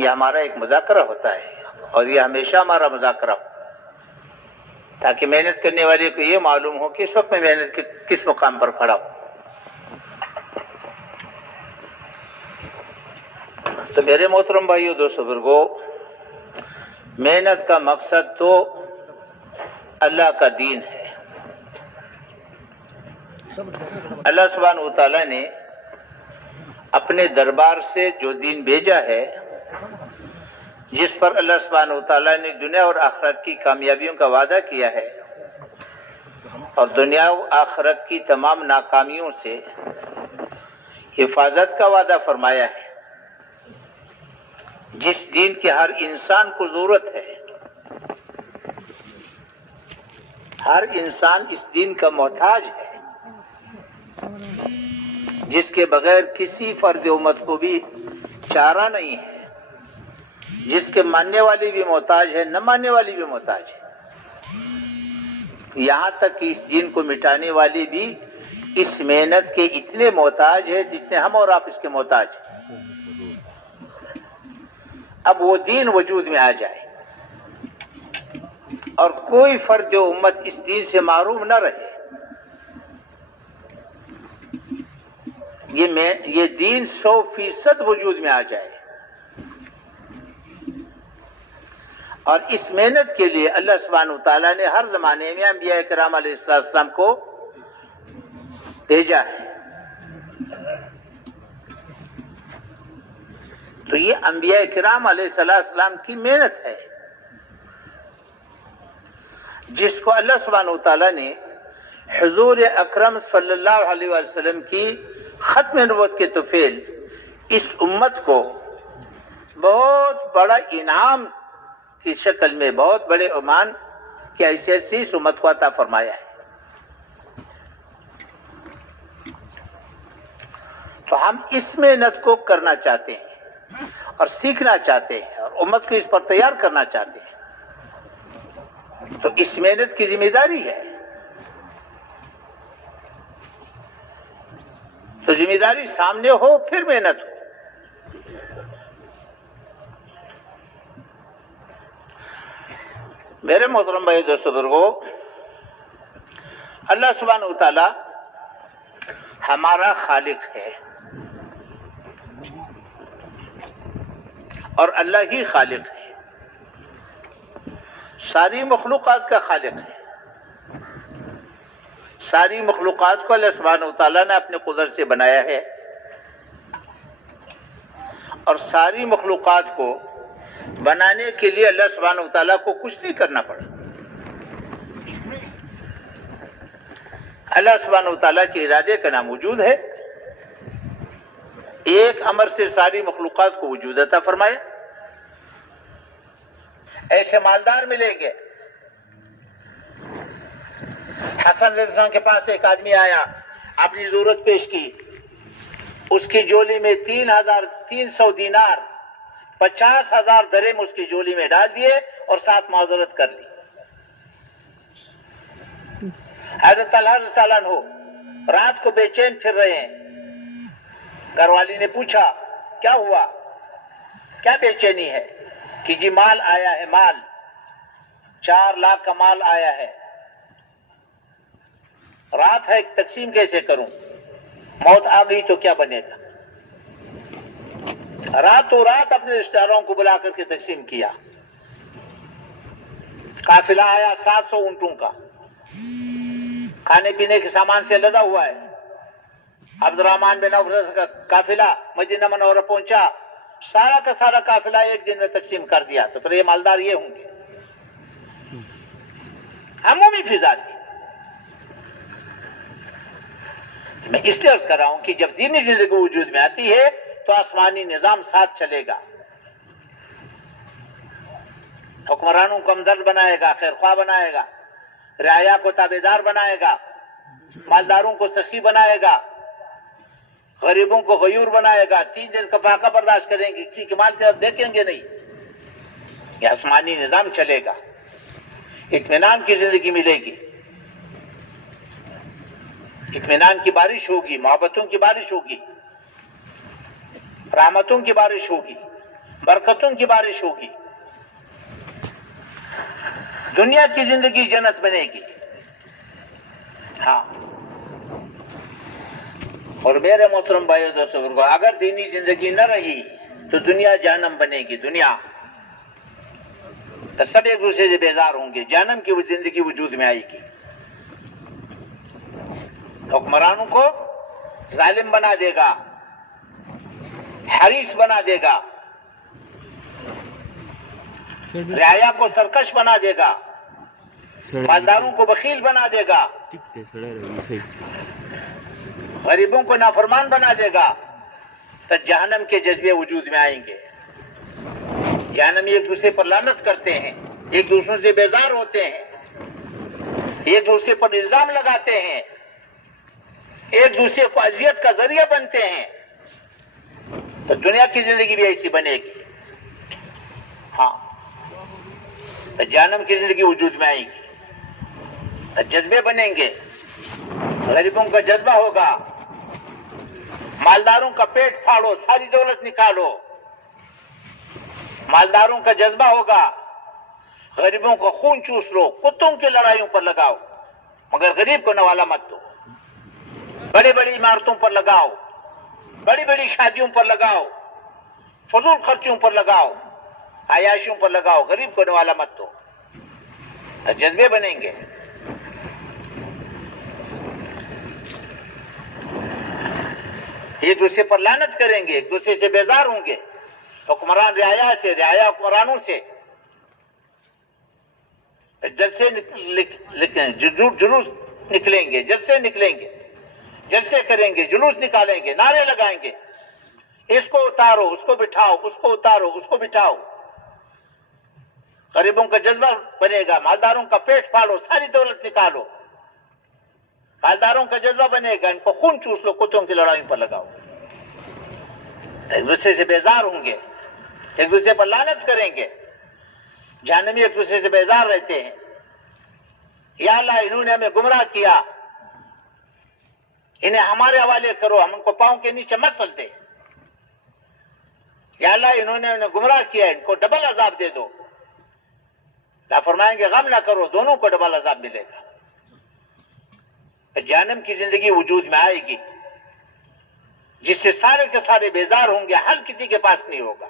یہ ہمارا ایک مذاکرہ ہوتا ہے اور یہ ہمیشہ ہمارا مذاکرہ ہو، تاکہ محنت کرنے والے کو یہ معلوم ہو کہ اس وقت میں محنت کس مقام پر کھڑا ہوں۔ تو میرے محترم بھائیو، دوستو، بزرگو، محنت کا مقصد تو اللہ کا دین ہے۔ اللہ سبحانہ وتعالیٰ نے اپنے دربار سے جو دین بھیجا ہے، جس پر اللہ سبحانہ وتعالیٰ نے دنیا اور آخرت کی کامیابیوں کا وعدہ کیا ہے اور دنیا و آخرت کی تمام ناکامیوں سے حفاظت کا وعدہ فرمایا ہے، جس دین کی ہر انسان کو ضرورت ہے۔ ہر انسان اس دین کا محتاج ہے، جس کے بغیر کسی فرد امت کو بھی چارہ نہیں ہے، جس کے ماننے والے بھی محتاج ہے، نہ ماننے والے بھی محتاج ہے، یہاں تک کہ اس دین کو مٹانے والے بھی اس محنت کے اتنے محتاج ہے جتنے ہم اور آپ اس کے محتاج ہیں۔ اب وہ دین وجود میں آ جائے اور کوئی فرد امت اس دین سے محروم نہ رہے، یہ دین 100% وجود میں آ جائے، اور اس محنت کے لیے اللہ سبحانہ وتعالیٰ نے ہر زمانے میں انبیاء کرام علیہ السلام کو بھیجا ہے۔ تو یہ انبیاء کرام علیہ السلام کی محنت ہے، جس کو اللہ سبحانہ وتعالیٰ نے حضور اکرم صلی اللہ علیہ وسلم کی ختم نبوت کے طفیل اس امت کو بہت بڑا انعام کی شکل میں، بہت بڑے عنوان کی حیثیت سے اس امت کو عطا فرمایا ہے۔ تو ہم اس محنت کو کرنا چاہتے ہیں اور سیکھنا چاہتے ہیں اور امت کو اس پر تیار کرنا چاہتے ہیں، تو اس محنت کی ذمہ داری ہے۔ تو ذمہ داری سامنے ہو پھر محنت ہو۔ میرے محترم بھائی، دوستو، بزرگو، اللہ سبحانہ وتعالی ہمارا خالق ہے اور اللہ ہی خالق ہے، ساری مخلوقات کا خالق ہے۔ ساری مخلوقات کو اللہ سبحانہ وتعالیٰ نے اپنے قدرت سے بنایا ہے، اور ساری مخلوقات کو بنانے کے لیے اللہ سبحانہ وتعالیٰ کو کچھ نہیں کرنا پڑا۔ اللہ سبحانہ وتعالیٰ کے ارادے کا نام وجود ہے، ایک امر سے ساری مخلوقات کو وجود عطا فرمایا۔ ایسے مالدار ملیں گے۔ حسن رضی اللہ عنہ کے پاس ایک آدمی آیا، اپنی ضرورت پیش کی، اس کی جولی میں 3,300 دینار، 50,000 درہم اس کی جولی میں ڈال دیے اور ساتھ معذرت کر لی۔ حضرت طلحہ رضی اللہ عنہ رات کو بے چین پھر رہے ہیں۔ گھر والی نے پوچھا کیا ہوا، کیا بے چینی ہے؟ کہ جی مال آیا ہے، مال 4 لاکھ کا مال آیا ہے، رات ہے تقسیم کیسے کروں، موت آ گئی تو کیا بنے گا؟ راتوں رات اپنے رشتہ داروں کو بلا کر کے تقسیم کیا۔ قافلہ آیا 700 اونٹوں کا، کھانے پینے کے سامان سے لدا ہوا ہے۔ عبد الرحمن بن عوف کا قافلہ مدینہ منورہ پہنچا، سارا کا سارا قافلہ ایک دن میں تقسیم کر دیا۔ تو پھر یہ مالدار یہ ہوں گے، عمومی فضا تھی۔ میں اس لیے عرض کر رہا ہوں کہ جب دینی زندگی وجود میں آتی ہے تو آسمانی نظام ساتھ چلے گا، حکمرانوں کو ہمدرد بنائے گا، خیر خواہ بنائے گا، رعایا کو تابعدار بنائے گا، مالداروں کو سخی بنائے گا، غریبوں کو غیور بنائے گا، 3 دن کا فاقہ برداشت کریں گے، کسی کے مال کی طرف دیکھیں گے نہیں۔ یہ آسمانی نظام چلے گا، اطمینان کی زندگی ملے گی، اطمینان کی بارش ہوگی، محبتوں کی بارش ہوگی، رحمتوں کی بارش ہوگی، برکتوں کی بارش ہوگی، دنیا کی زندگی جنت بنے گی. ہاں، اور میرے محترم بھائیو دوستو، اگر دینی زندگی نہ رہی تو دنیا جہنم بنے گی. دنیا تو سب ایک دوسرے سے بیزار ہوں گے، جہنم کی وہ زندگی وجود میں آئے گی. حکمرانوں کو ظالم بنا دے گا، حریص بنا دے گا، رعایا کو سرکش بنا دے گا، مالداروں کو بخیل بنا دے گا، غریبوں کو نافرمان بنا دے گا. تو جہنم کے جذبے وجود میں آئیں گے. جہنمی ایک دوسرے پر لعنت کرتے ہیں، ایک دوسرے سے بیزار ہوتے ہیں، ایک دوسرے پر الزام لگاتے ہیں، ایک دوسرے کو اذیت کا ذریعہ بنتے ہیں. تو دنیا کی زندگی بھی ایسی بنے گی. ہاں، تو جہنم کی زندگی وجود میں آئے گی. تو جذبے بنیں گے، غریبوں کا جذبہ ہوگا، مالداروں کا پیٹ پھاڑو، ساری دولت نکالو. مالداروں کا جذبہ ہوگا، غریبوں کا خون چوس لو، کتوں کی لڑائیوں پر لگاؤ، مگر غریب کو نوالا مت دو. بڑی بڑی عمارتوں پر لگاؤ، بڑی بڑی شادیوں پر لگاؤ، فضول خرچوں پر لگاؤ، عیاشیوں پر لگاؤ، غریب کو نوالا مت دو. جذبے بنیں گے. ایک دوسرے پر لعنت کریں گے، ایک دوسرے سے بیزار ہوں گے، حکمران رعایا سے، رعایا حکمرانوں سے. جلسے جلوس نکلیں گے، جلسے نکلیں گے، جلسے کریں گے، جلوس نکالیں گے، نعرے لگائیں گے، اس کو اتارو، اس کو بٹھاؤ، اس کو اتارو، اس کو بٹھاؤ. غریبوں کا جذبہ بنے گا، مالداروں کا پیٹ پھاڑو، ساری دولت نکالو. مالداروں کا جذبہ بنے گا، ان کو خون چوس لو، کتوں کی لڑائیوں پر لگاؤ. ایک دوسرے سے بیزار ہوں گے، ایک دوسرے پر لعنت کریں گے. جہنمی ایک دوسرے سے بیزار رہتے ہیں. یا اللہ انہوں نے ہمیں گمراہ کیا، انہیں ہمارے حوالے کرو، ہم ان کو پاؤں کے نیچے مت سل دے. یا اللہ انہوں نے ہمیں گمراہ کیا، ان کو ڈبل عذاب دے دو. اللہ فرمائیں گے غم نہ کرو، دونوں کو ڈبل عذاب ملے گا. جہنم کی زندگی وجود میں آئے گی، جس سے سارے کے سارے بیزار ہوں گے، حل کسی کے پاس نہیں ہوگا.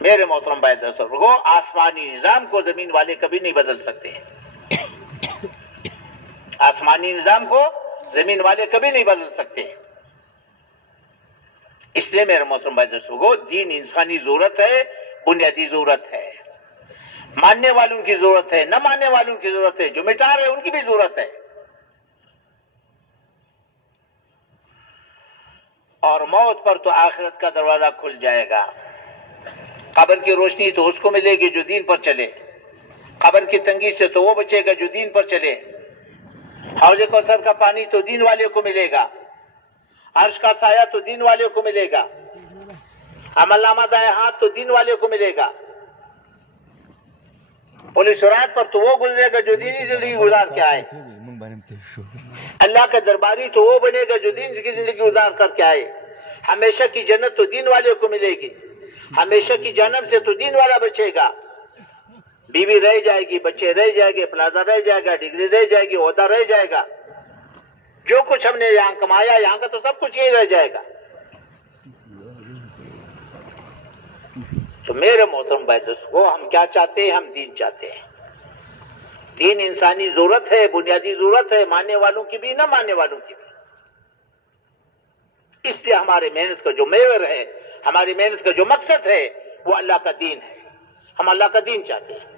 میرے محترم بھائی دوستو، آسمانی نظام کو زمین والے کبھی نہیں بدل سکتے ہیں. آسمانی نظام کو زمین والے کبھی نہیں بدل سکتے. اس لیے میرے محترم بھائی دوستو، دین انسانی ضرورت ہے، بنیادی ضرورت ہے. ماننے والوں کی ضرورت ہے، نہ ماننے والوں کی ضرورت ہے، جو مٹا رہے ان کی بھی ضرورت ہے. اور موت پر تو آخرت کا دروازہ کھل جائے گا. قبر کی روشنی تو اس کو ملے گی جو دین پر چلے، قبر کی تنگی سے تو وہ بچے گا جو دین پر چلے. حوض کوثر کا پانی تو دین والے کو ملے گا، عرش کا سایہ تو دین والے کو ملے گا، عمل نامہ دائیں ہاتھ تو دین والے کو ملے گا. پولیس رات پر تو وہ گزرے گا جو دینی زندگی گزار کے آئے. اللہ کا درباری تو وہ بنے گا جو دین کی زندگی گزار کر کے آئے. ہمیشہ کی جنت تو دین والے کو ملے گی، ہمیشہ کی جہنم سے تو دین والا بچے گا. بیوی رہ جائے گی، بچے رہ جائے گے، پلازا رہ جائے گا، ڈگری رہ جائے گی، عہدہ رہ جائے گا. جو کچھ ہم نے یہاں کمایا، یہاں کا تو سب کچھ یہی رہ جائے گا. تو میرے محترم بھائی دوستو، ہم کیا چاہتے ہیں؟ ہم دین چاہتے ہیں. دین انسانی ضرورت ہے، بنیادی ضرورت ہے، ماننے والوں کی بھی، نہ ماننے والوں کی بھی. اس لیے ہمارے محنت کا جو محور ہے، ہماری محنت کا جو مقصد ہے، وہ اللہ کا دین ہے. ہم اللہ کا دین چاہتے ہیں،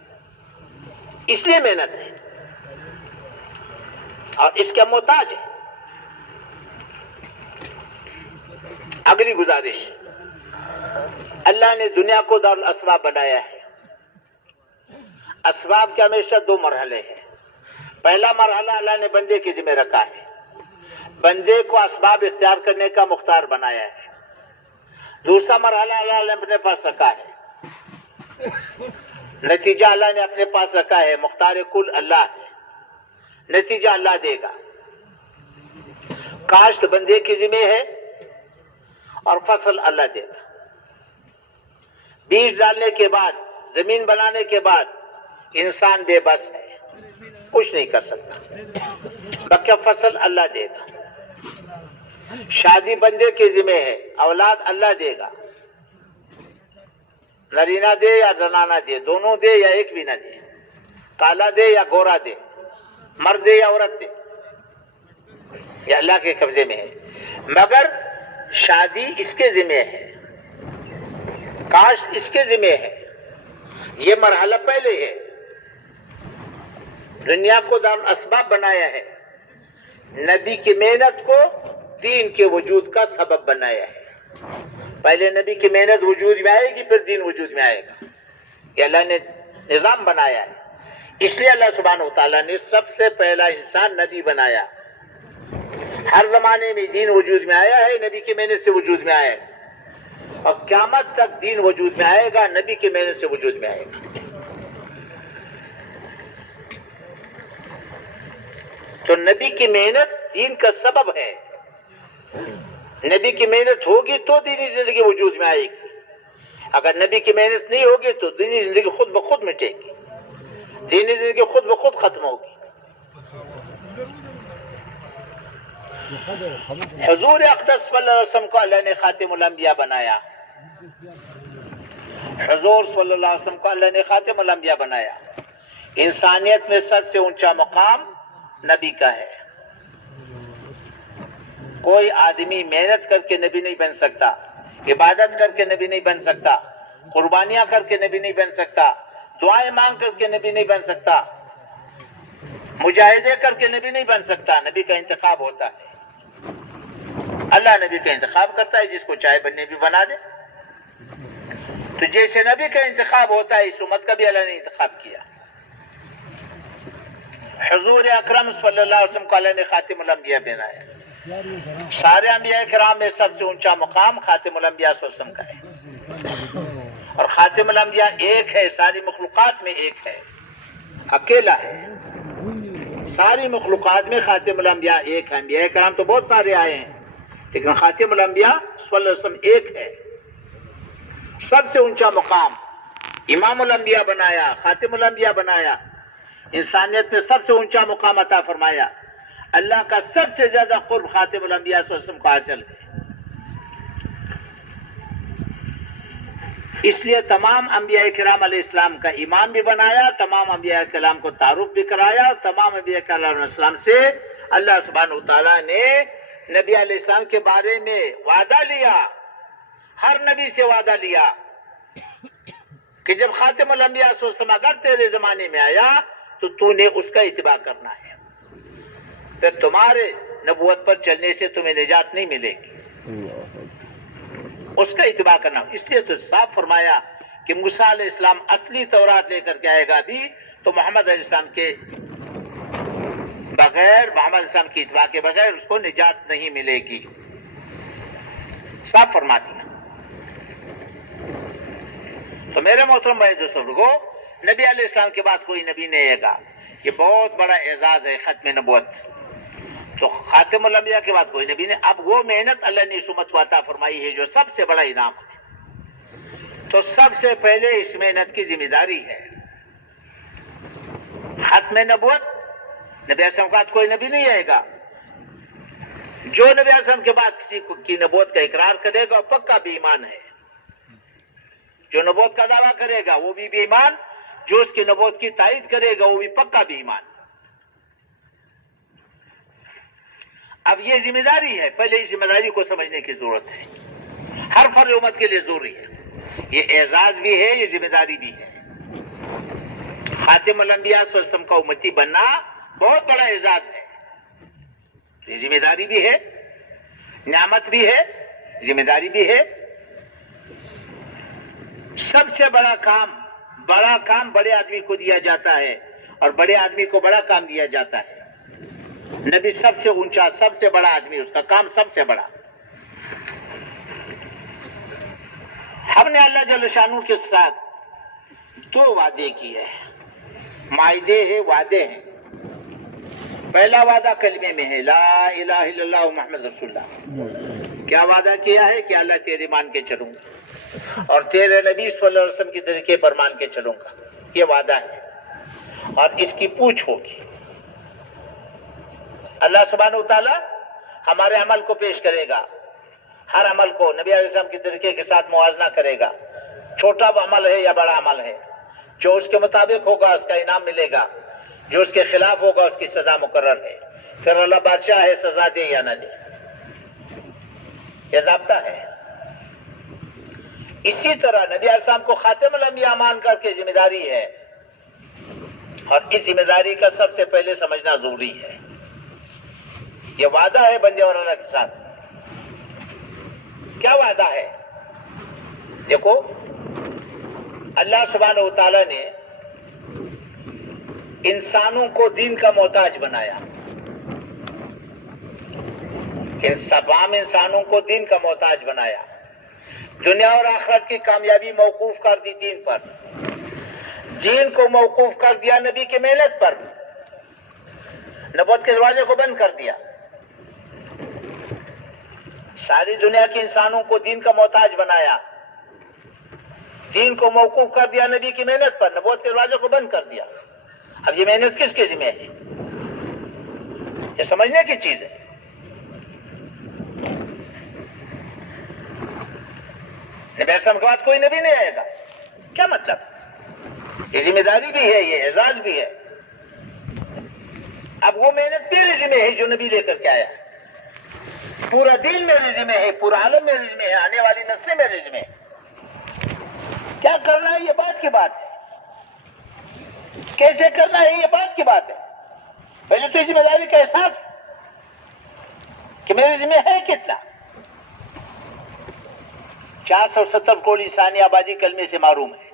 اس لیے محنت ہے اور اس کے محتاج ہے. اگلی گزارش، اللہ نے دنیا کو دارالاسباب بنایا ہے. اسباب کے ہمیشہ دو مرحلے ہیں. پہلا مرحلہ اللہ نے بندے کے ذمہ رکھا ہے، بندے کو اسباب اختیار کرنے کا مختار بنایا ہے. دوسرا مرحلہ اللہ نے اپنے پاس رکھا ہے، نتیجہ اللہ نے اپنے پاس رکھا ہے. مختار کل اللہ ہے، نتیجہ اللہ دے گا. کاشت بندے کے ذمہ ہے اور فصل اللہ دے گا. بیج ڈالنے کے بعد، زمین بنانے کے بعد انسان بے بس ہے، کچھ نہیں کر سکتا، بقیہ فصل اللہ دے گا، شادی بندے کے ذمہ ہے، اولاد اللہ دے گا، نرینہ دے یا زنانہ دے، دونوں دے یا ایک بھی نہ دے، کالا دے یا گورا دے، مرد دے یا عورت دے، یہ اللہ کے قبضے میں ہے، مگر شادی اس کے ذمہ ہے، کاشت اس کے ذمہ ہے، یہ مرحلہ پہلے ہے، دنیا کو دار الاسباب بنایا ہے، نبی کی محنت کو دین کے وجود کا سبب بنایا ہے، پہلے نبی کی محنت وجود میں آئے گی، پھر دین وجود میں آئے گا، یہ اللہ نے نظام بنایا ہے، اس لیے اللہ سبحانہ وتعالیٰ نے سب سے پہلا انسان نبی بنایا، ہر زمانے میں دین وجود میں آیا ہے، نبی کی محنت سے وجود میں آیا ہے، اور قیامت تک دین وجود میں آئے گا، نبی کی محنت سے وجود میں آئے گا۔ تو نبی کی محنت دین کا سبب ہے، نبی کی محنت ہوگی تو دینی زندگی وجود میں آئے گی، اگر نبی کی محنت نہیں ہوگی تو دینی زندگی خود بخود مٹے گی، دینی زندگی خود بخود ختم ہوگی۔ حضور اقدس صلی اللہ علیہ وسلم کو اللہ نے خاتم الانبیاء بنایا، حضور صلی اللہ علیہ وسلم کو اللہ نے خاتم الانبیاء بنایا، انسانیت میں سب سے اونچا مقام نبی کا ہے، کوئی آدمی محنت کر کے نبی نہیں بن سکتا، عبادت کر کے نبی نہیں بن سکتا، قربانیاں کر کے نبی نہیں بن سکتا، دعائیں مانگ کر کے نبی نہیں بن سکتا، مجاہدے کر کے نبی نہیں بن سکتا، نبی کا انتخاب ہوتا ہے، اللہ نبی کا انتخاب کرتا ہے، جس کو چاہے بننے بھی بنا دے، تو جیسے نبی کا انتخاب ہوتا ہے اس امت کا بھی اللہ نے انتخاب کیا۔ حضور اکرم صلی اللہ علیہ وسلم کو اللہ نے خاتم الانبیاء بنایا، سارے انبیاء کرام میں سب سے اونچا مقام خاتم الانبیاء صلی اللہ علیہ وسلم کا ہے، اور خاتم الانبیاء ایک ہے، ساری مخلوقات میں ایک ہے، اکیلا ہے، ساری مخلوقات میں خاتم الانبیاء ایک ہے، انبیاء کرام تو بہت سارے آئے ہیں لیکن خاتم الانبیاء صلی اللہ علیہ وسلم ایک ہے، سب سے اونچا مقام، امام الانبیاء بنایا، خاتم الانبیاء بنایا، انسانیت میں سب سے اونچا مقام عطا فرمایا، اللہ کا سب سے زیادہ قرب خاتم الانبیاء صلی اللہ علیہ وسلم کو حاصل ہے، اس لیے تمام انبیاء کرام علیہ السلام کا امام بھی بنایا، تمام انبیاء کرام کو تعارف بھی کرایا، تمام انبیاء کرام علیہ السلام سے اللہ سبحانہ وتعالیٰ نے نبی علیہ السلام کے بارے میں وعدہ لیا، ہر نبی سے وعدہ لیا کہ جب خاتم الانبیاء صلی اللہ علیہ وسلم اگر تیرے زمانے میں آیا تو نے اس کا اتباع کرنا ہے، پھر تمہارے نبوت پر چلنے سے تمہیں نجات نہیں ملے گی، اس کا اتباع کرنا، اس لیے تو صاف فرمایا کہ موسیٰ علیہ السلام اصلی تورات لے کر کے آئے گا بھی تو محمد علیہ السلام کے بغیر، محمد علیہ السلام کی اتباع کے بغیر اس کو نجات نہیں ملے گی، صاف فرما دیا۔ تو میرے محترم بھائی دوستو، نبی علیہ السلام کے بعد کوئی نبی نہیں آئے گا، یہ بہت بڑا اعزاز ہے ختم نبوت، تو خاتم الانبیاء کے بعد کوئی نبی نہیں، اب وہ محنت اللہ نے اس امت کو عطا فرمائی ہے جو سب سے بڑا انعام ہے، تو سب سے پہلے اس محنت کی ذمہ داری ہے ختم نبوت، نبی علیہ السلام کے بعد کوئی نبی نہیں آئے گا، جو نبی علیہ السلام کے بعد کسی کی نبوت کا اقرار کرے گا پکا بے ایمان ہے، جو نبوت کا دعویٰ کرے گا وہ بھی بے ایمان، جو اس کی نبوت کی تائید کرے گا وہ بھی پکا بے ایمان۔ اب یہ ذمہ داری ہے، پہلے اس ذمہ داری کو سمجھنے کی ضرورت ہے، ہر فرد امت کے لیے ضروری ہے، یہ اعزاز بھی ہے، یہ ذمہ داری بھی ہے، خاتم الانبیاء صلی اللہ علیہ وسلم کا امتی بننا بہت بڑا اعزاز ہے، یہ ذمہ داری بھی ہے، نعمت بھی ہے، ذمہ داری بھی ہے، سب سے بڑا کام بڑے آدمی کو دیا جاتا ہے اور بڑے آدمی کو بڑا کام دیا جاتا ہے، نبی سب سے اونچا، سب سے بڑا آدمی، اس کا کام سب سے بڑا۔ ہم نے اللہ جل شانہ کے ساتھ دو وعدے کیے ہیں، معاہدے ہیں، وعدے ہیں۔ پہلا وعدہ کلمے میں ہے، لا الہ الا اللہ محمد رسول اللہ، کیا وعدہ کیا ہے کہ اللہ تیرے مان کے چلوں گا، اور تیرے نبی صلی اللہ علیہ وسلم کے طریقے پر مان کے چلوں گا، یہ وعدہ ہے، اور اس کی پوچھ ہوگی۔ اللہ سبحانہ وتعالی ہمارے عمل کو پیش کرے گا، ہر عمل کو نبی علیہ السلام کے طریقے کے ساتھ موازنہ کرے گا، چھوٹا عمل ہے یا بڑا عمل ہے، جو اس کے مطابق ہوگا اس کا انعام ملے گا، جو اس کے خلاف ہوگا اس کی سزا مقرر ہے۔ پھر اللہ بادشاہ ہے، سزا دے یا نہ دے، یہ ضابطہ ہے۔ اسی طرح نبی علیہ السلام کو خاتم الانبیاء مان کر کے ذمہ داری ہے، اور اس ذمہ داری کا سب سے پہلے سمجھنا ضروری ہے۔ یہ وعدہ ہے بندے اور اللہ کے ساتھ۔ کیا وعدہ ہے؟ دیکھو، اللہ سبحانہ وتعالی نے انسانوں کو دین کا محتاج بنایا، تمام انسانوں کو دین کا محتاج بنایا، دنیا اور آخرت کی کامیابی موقوف کر دی دین پر، دین کو موقوف کر دیا نبی کی محنت پر، نبوت کے دروازے کو بند کر دیا۔ ساری دنیا کے انسانوں کو دین کا محتاج بنایا، دین کو موقوف کر دیا نبی کی محنت پر، نبوت کے دروازے کو بند کر دیا۔ اب یہ محنت کس کے ذمہ ہے؟ یہ سمجھنے کی چیز ہے۔ نبی علیہ السلام کے بعد کوئی نبی نہیں آئے گا، کیا مطلب؟ یہ ذمہ داری بھی ہے، یہ اعزاز بھی ہے۔ اب وہ محنت میرے ذمہ ہے جو نبی لے کر کے آیا، پورا دین میرے ذمہ ہے، پورا عالم میرے ذمہ ہے، آنے والی نسلیں میرے ذمہ ہے۔ کیا کرنا ہے یہ بات کی بات ہے، کیسے کرنا ہے یہ بات کی بات ہے۔ پہلے تو ذمہ داری کا احساس کہ میرے ذمہ ہے کتنا۔ 470 کروڑ انسانی آبادی کلمے سے محروم ہے۔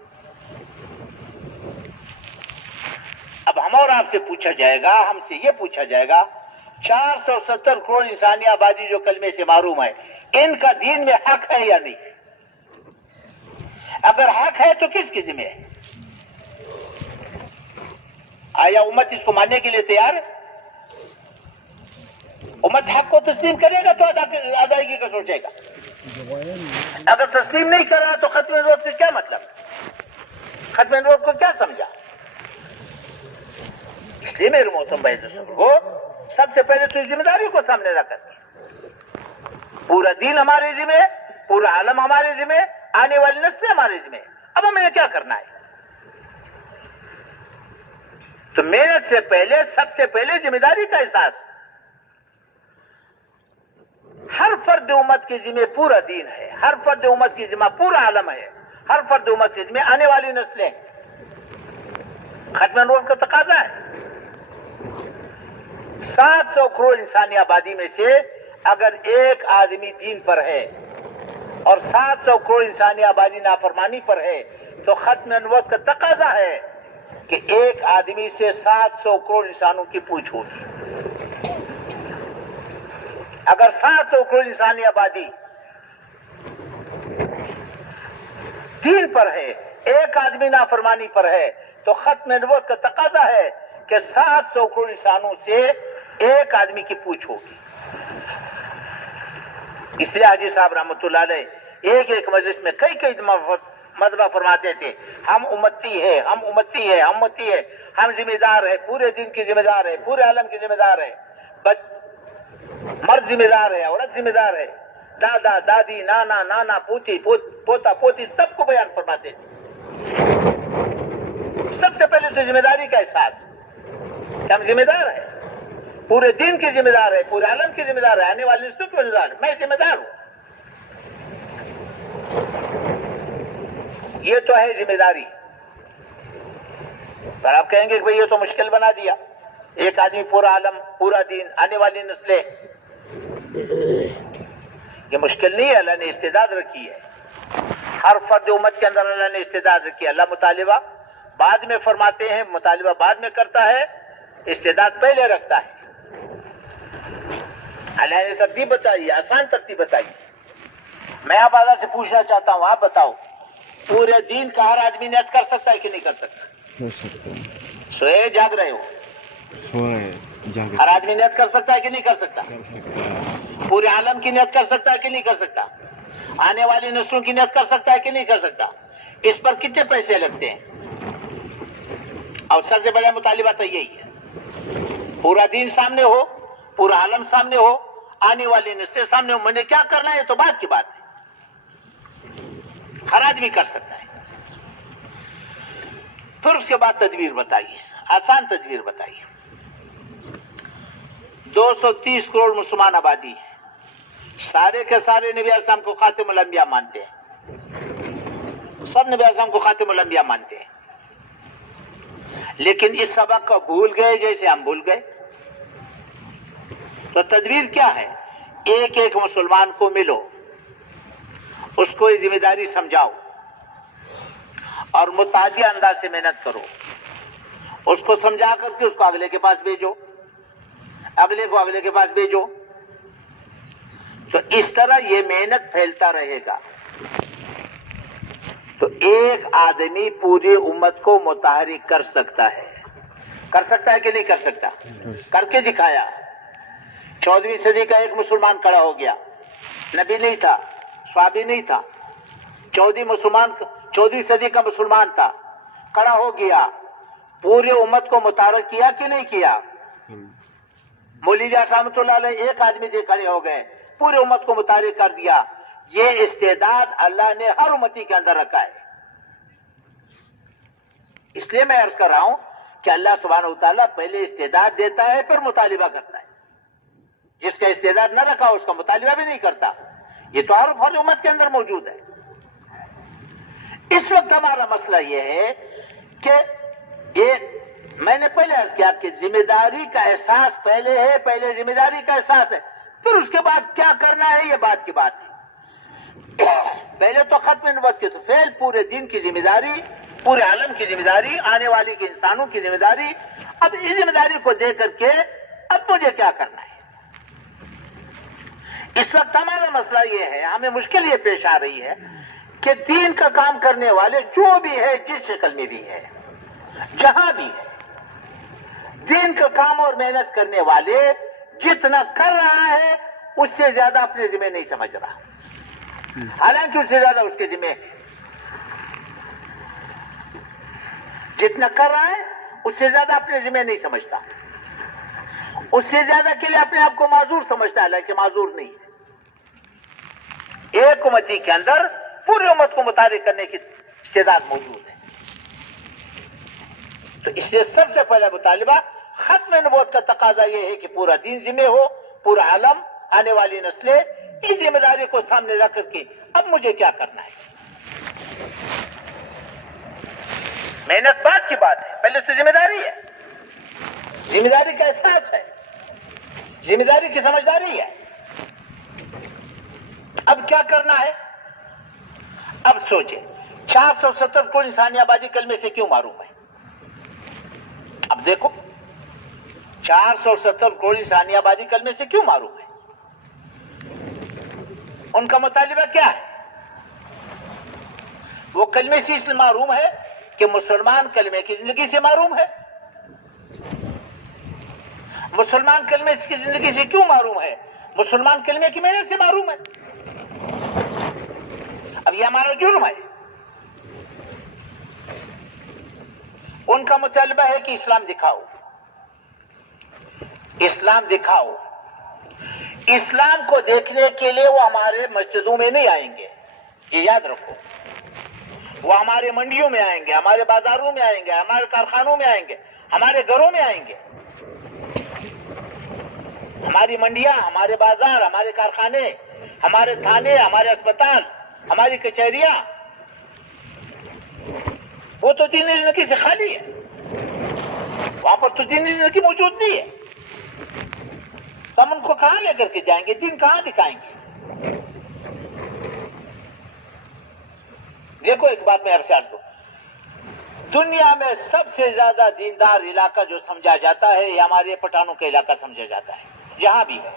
اب ہم اور آپ سے پوچھا جائے گا، ہم سے یہ پوچھا جائے گا، 470 کروڑ انسانی آبادی جو کلمے سے محروم ہے، ان کا دین میں حق ہے یا نہیں ہے؟ اگر حق ہے تو کس کی ذمہ ہے؟ آیا امت اس کو ماننے کے لیے تیار ہے؟ امت حق کو تسلیم کرے گا تو ادائیگی کا سوچے گا۔ اگر تسلیم نہیں کر رہا تو ختم نبوت سے کیا مطلب؟ ختم نبوت کو کیا سمجھا؟ اس لیے میرے محترم بھائی کو سب سے پہلے تو اس ذمہ داری کو سامنے رکھ کر، پورا دین ہمارے ذمہ، پورا عالم ہمارے ذمہ، آنے والی نسلیں ہمارے ذمہ۔ اب ہمیں کیا کرنا ہے؟ تو محنت سے پہلے سب سے پہلے ذمہ داری کا احساس۔ ہر فرد امت کے ذمہ پورا دین ہے، ہر فرد امت کی ذمہ پورا عالم ہے، ہر فرد امت کے ذمہ آنے والی نسلیں۔ ختم نبوت کا تقاضا ہے۔ 700 کروڑ انسانی آبادی میں سے اگر ایک آدمی دین پر ہے اور 700 کروڑ انسانی آبادی نافرمانی پر ہے تو ختم نبوت کا تقاضا ہے کہ ایک آدمی سے 700 کروڑ انسانوں کی پوچھ ہوگی۔ اگر 700 کروڑ انسانی آبادی دین پر ہے، ایک آدمی نافرمانی پر ہے، تو ختم نبوت کا تقاضا ہے کہ 700 کروڑ انسانوں سے ایک آدمی کی پوچھ ہوگی۔ اس لیے حاجی صاحب رحمۃ اللہ علیہ ایک مجلس میں کئی مرتبہ فرماتے تھے، ہم امتی ہے، ہم امتی ہے، ہم امتی ہے، ہم ذمہ دار ہے، پورے دین کی ذمہ دار ہے، پورے عالم کی ذمہ دار ہے، مرد ذمہ دار ہے، عورت ذمہ دار ہے، دادا دادی نانا نانا پوتی پوتا پوتی سب کو بیان فرماتے تھے۔ سب سے پہلے تو ذمہ داری کا احساس کہ ہم ذمہ دار ہیں، پورے دین کی ذمہ دار ہے، پورے عالم کی ذمہ دار ہے، آنے والی نسلوں کی ذمہ دار ہے، میں ذمہ دار ہوں۔ یہ تو ہے ذمہ داری۔ پر آپ کہیں گے کہ بھئی یہ تو مشکل بنا دیا، ایک آدمی پورا عالم، پورا دین، آنے والی نسلیں۔ یہ مشکل نہیں ہے، اللہ نے استعداد رکھی ہے، ہر فرد امت کے اندر اللہ نے استعداد رکھی ہے۔ اللہ مطالبہ بعد میں فرماتے ہیں، مطالبہ بعد میں کرتا ہے، استعداد پہلے رکھتا ہے۔ اللہ نے ترتیب بتائی، آسان ترتیب بتائی۔ میں آپ آگاہ سے پوچھنا چاہتا ہوں، آپ بتاؤ، پورے دین کا ہر آدمی نیت کر سکتا ہے کہ نہیں کر سکتا؟ کر سکتا ہے۔ سوئے جاگ رہے ہو؟ سوئے جاگ ہر آدمی نیت کر سکتا ہے کہ نہیں کر سکتا؟ کر سکتا ہے۔ پورے عالم کی نیت کر سکتا ہے کہ نہیں کر سکتا؟ آنے والی نسلوں کی نیت کر سکتا ہے کہ نہیں کر سکتا؟ اس پر کتنے پیسے لگتے ہیں؟ اور سب سے بڑا مطالبہ تو یہی ہے، پورا دین سامنے ہو، پورا عالم سامنے ہو، آنے والی نسلیں سامنے ہو. میں نے کیا کرنا ہے یہ تو بات کی بات ہے، ہر آدمی کر سکتا ہے. پھر اس کے بعد تدبیر بتائیے، آسان تدبیر بتائیے. 230 کروڑ مسلمان آبادی ہے، سارے کے سارے نبی علیہ السلام کو خاتم الانبیاء مانتے ہیں، سب نبی علیہ السلام کو خاتم الانبیاء مانتے ہیں، لیکن اس سبق کو بھول گئے جیسے ہم بھول گئے. تو تدبیر کیا ہے؟ ایک ایک مسلمان کو ملو، اس کو یہ ذمہ داری سمجھاؤ اور متعدی انداز سے محنت کرو. اس کو سمجھا کر کے اس کو اگلے کے پاس بھیجو، اگلے کو اگلے کے پاس بھیجو. تو اس طرح یہ محنت پھیلتا رہے گا. تو ایک آدمی پوری امت کو متحرک کر سکتا ہے. کر سکتا ہے کہ نہیں کر سکتا؟ کر کے دکھایا. 14ویں صدی کا ایک مسلمان کھڑا ہو گیا، نبی نہیں تھا، صحابی نہیں تھا، 14ویں صدی کا مسلمان تھا، کھڑا ہو گیا، پوری امت کو متحرک کیا کہ نہیں کیا؟ مولوی رحمۃ اللہ علیہ ایک آدمی سے کھڑے ہو گئے، پوری امت کو متحرک کر دیا. یہ استعداد اللہ نے ہر امتی کے اندر رکھا ہے. اس لیے میں عرض کر رہا ہوں کہ اللہ سبحانہ وتعالیٰ پہلے استعداد دیتا ہے پھر مطالبہ کرتا ہے. جس کا استعداد نہ رکھا اس کا مطالبہ بھی نہیں کرتا. یہ تو ہر امت کے اندر موجود ہے. اس وقت ہمارا مسئلہ یہ ہے کہ میں نے پہلے عرض کیا کہ ذمہ داری کا احساس پہلے ہے، پہلے ذمہ داری کا احساس ہے، پھر اس کے بعد کیا کرنا ہے یہ بات کی بات ہے. پہلے تو ختم نبوت کے تو فعل، پورے دین کی ذمہ داری، پورے عالم کی ذمہ داری، آنے والی کے انسانوں کی ذمہ داری. اب اس ذمہ داری کو دے کر کے اب مجھے کیا کرنا ہے؟ اس وقت ہمارا مسئلہ یہ ہے، ہمیں مشکل یہ پیش آ رہی ہے کہ دین کا کام کرنے والے جو بھی ہے، جس شکل میں بھی ہے، جہاں بھی ہے، دین کا کام اور محنت کرنے والے جتنا کر رہا ہے اس سے زیادہ اپنے ذمہ نہیں سمجھ رہا، حالانکہ اس سے زیادہ اس کے ذمہ ہے. جتنا کر رہا ہے اس سے زیادہ اپنے ذمہ نہیں سمجھتا، اس سے زیادہ کے لیے اپنے آپ کو معذور سمجھتا ہے، حالانکہ معذور نہیں ہے. ایک امتی کے اندر پوری امت کو متحرک کرنے کی استعداد موجود ہے. تو اس لیے سب سے پہلا مطالبہ ختم نبوت کا تقاضا یہ ہے کہ پورا دین ذمہ ہو، پورا عالم، آنے والی نسلیں اس ذمہ داری کو سامنے رکھ کر کے اب مجھے کیا کرنا ہے. محنت بعد کی بات ہے، پہلے تو ذمہ داری ہے، ذمہ داری کا احساس ہے، ذمہ داری کی سمجھداری ہے. اب کیا کرنا ہے؟ اب سوچیں، 470 کروڑ انسانی آبادی کلمے سے کیوں محروم ہے؟ اب دیکھو 470 کروڑ انسانی آبادی کلمے سے کیوں معروف ہے؟ ان کا مطالبہ کیا ہے؟ وہ کلمے سے اس لیے معروم ہے کہ مسلمان کلمے کی زندگی سے معروم ہے. مسلمان کلمے کی زندگی سے کیوں معروم ہے؟ مسلمان کلمے کی محنت سے معروم ہے. اب یہ ہمارا جرم ہے. ان کا مطالبہ ہے کہ اسلام دکھاؤ، اسلام دکھاؤ. اسلام کو دیکھنے کے لیے وہ ہمارے مسجدوں میں نہیں آئیں گے، یہ یاد رکھو. وہ ہمارے منڈیوں میں آئیں گے، ہمارے بازاروں میں آئیں گے، ہمارے کارخانوں میں آئیں گے، ہمارے گھروں میں آئیں گے. ہماری منڈیاں، ہمارے بازار، ہمارے کارخانے، ہمارے تھانے، ہمارے اسپتال، ہماری کچہریاں، وہ تو دینی زندگی سے خالی ہے. وہاں پر تو دینی زندگی موجود نہیں ہے. تو ہم ان کو کہاں لے کر کے جائیں گے؟ دین کہاں دکھائیں گے؟ دیکھو ایک بات میں آپ سے عرض کروں، دنیا میں سب سے زیادہ دیندار علاقہ جو سمجھا جاتا ہے یہ ہمارے پٹھانوں کا علاقہ سمجھا جاتا ہے، جہاں بھی ہے.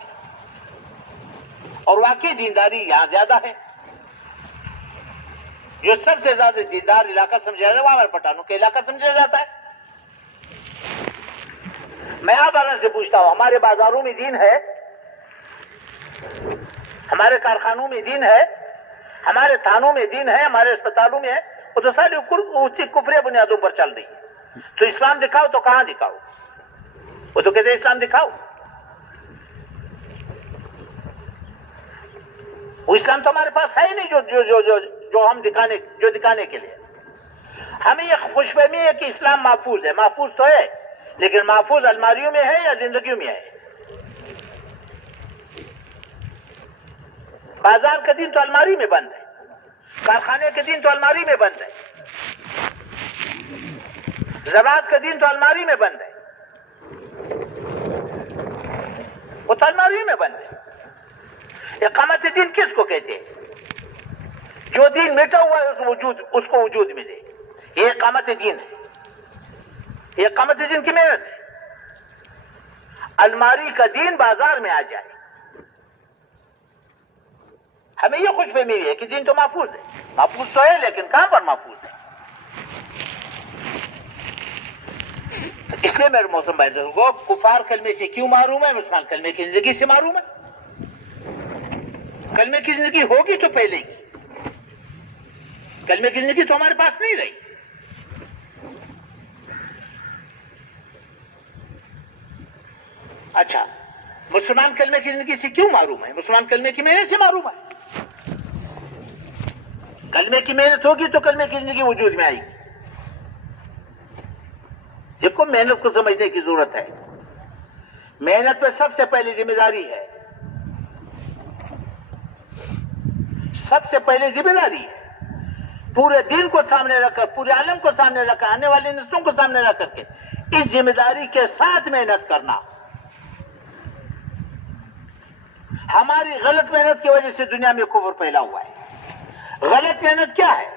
اور واقعی دینداری یہاں زیادہ ہے. جو سب سے زیادہ دیندار علاقہ سمجھا جاتا ہے وہ ہمارے پٹھانوں کا علاقہ سمجھا جاتا ہے. میں آپ سے پوچھتا ہوں، ہمارے بازاروں میں دین ہے، ہمارے کارخانوں میں دین ہے، ہمارے تھانوں میں دین ہے، ہمارے اسپتالوں میں ہے، وہ تو ساری اسی کفری بنیادوں پر چل رہی ہے. تو اسلام دکھاؤ تو کہاں دکھاؤ؟ وہ تو کہتے ہیں اسلام دکھاؤ. وہ اسلام تو ہمارے پاس ہے ہی نہیں جو ہم دکھانے کے لیے. ہمیں یہ خوش فہمی ہے کہ اسلام محفوظ ہے. محفوظ تو ہے، لیکن محفوظ الماریوں میں ہے یا زندگیوں میں ہے؟ بازار کا دین تو الماری میں بند ہے، کارخانے کے دین تو الماری میں بند ہے، زراعت کا دین تو الماری میں بند ہے، وہ تو الماری میں بند ہے. اقامت دین کس کو کہتے ہیں؟ جو دین مٹا ہوا ہے اس کو وجود ملے، یہ اقامت دین ہے. یہ اقامت دین کی محنت ہے. الماری کا دین بازار میں آ جائے. ہمیں یہ خوش فہمی ہے کہ دین تو محفوظ ہے. محفوظ تو ہے، لیکن کہاں پر محفوظ ہے؟ اس لیے میرے محترم بھائی کو کفار کلمے سے کیوں معروم ہے؟ مسلمان کلمے کی زندگی سے معروم ہے. کلمے کی زندگی ہوگی تو پہلے کی، کلمے کی زندگی تو ہمارے پاس نہیں رہی. اچھا، مسلمان کلمے کی زندگی سے کیوں معروم ہے؟ مسلمان کلمے کی محنت سے معروم ہے. کلمے کی محنت ہوگی تو کلمے کی زندگی وجود میں آئے گی. دیکھو، محنت کو سمجھنے کی ضرورت ہے. محنت پہ سب سے پہلی ذمہ داری ہے، سب سے پہلے ذمہ داری ہے پورے دین کو سامنے رکھ کر، پورے عالم کو سامنے رکھ کر، آنے والی نسلوں کو سامنے رکھ کر کے اس ذمہ داری کے ساتھ محنت کرنا. ہماری غلط محنت کی وجہ سے دنیا میں کفر پھیلا ہوا ہے. غلط محنت کیا ہے؟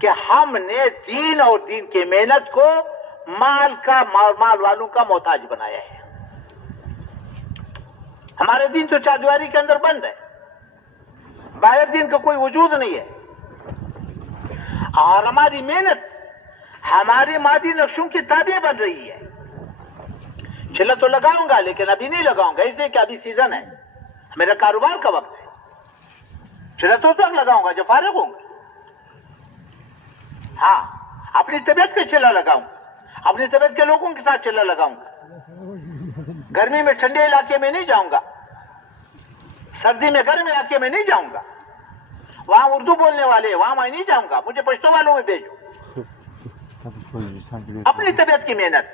کہ ہم نے دین اور دین کی محنت کو مال والوں کا محتاج بنایا ہے. ہمارے دین تو چاردیواری کے اندر بند ہے، باہر دین کا کوئی وجود نہیں ہے. اور ہماری محنت ہماری مادی نقشوں کی تابع بن رہی ہے. چلا تو لگاؤں گا، لیکن ابھی نہیں لگاؤں گا، اس لیے کہ ابھی سیزن ہے، میرا کاروبار کا وقت ہے. چلا تو اس وقت لگاؤں گا جب فارغ ہوں گا. ہاں، اپنی طبیعت کا چلا لگاؤں گا، اپنی طبیعت کے لوگوں کے ساتھ چلا لگاؤں گا. گرمی میں ٹھنڈے علاقے میں نہیں جاؤں گا، سردی میں گرم علاقے میں نہیں جاؤں گا. وہاں اردو بولنے والے وہاں میں نہیں جاؤں گا، مجھے پشتو والوں میں بھیجو. اپنی طبیعت کی محنت.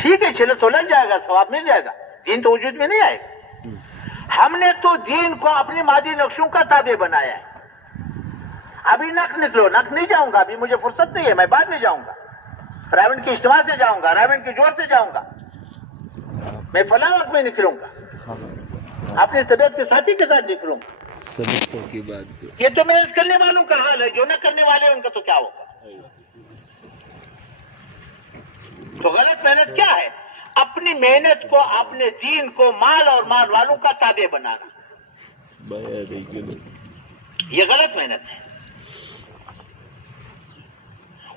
ٹھیک ہے، چلو تو لگ جائے گا، ثواب مل جائے گا، دین تو وجود میں نہیں آئے گا. ہم نے تو دین کو اپنی مادی نقشوں کا تابع بنایا ہے. ابھی نق نکلو، نق نہیں جاؤں گا، ابھی مجھے فرصت نہیں ہے، میں بعد میں جاؤں گا. رائے کے اجتماع سے جاؤں گا، رائے کے جوڑ سے جاؤں گا، میں فلاں وقت میں نکلوں گا، اپنی طبیعت کے ساتھی کے ساتھ نکلوں گا. یہ تو محنت کرنے والوں کا حال ہے، جو نہ کرنے والے ان کا تو کیا ہوگا. تو غلط محنت کیا ہے؟ اپنی محنت کو، اپنے دین کو مال اور مال والوں کا تابع بنانا، یہ غلط محنت ہے.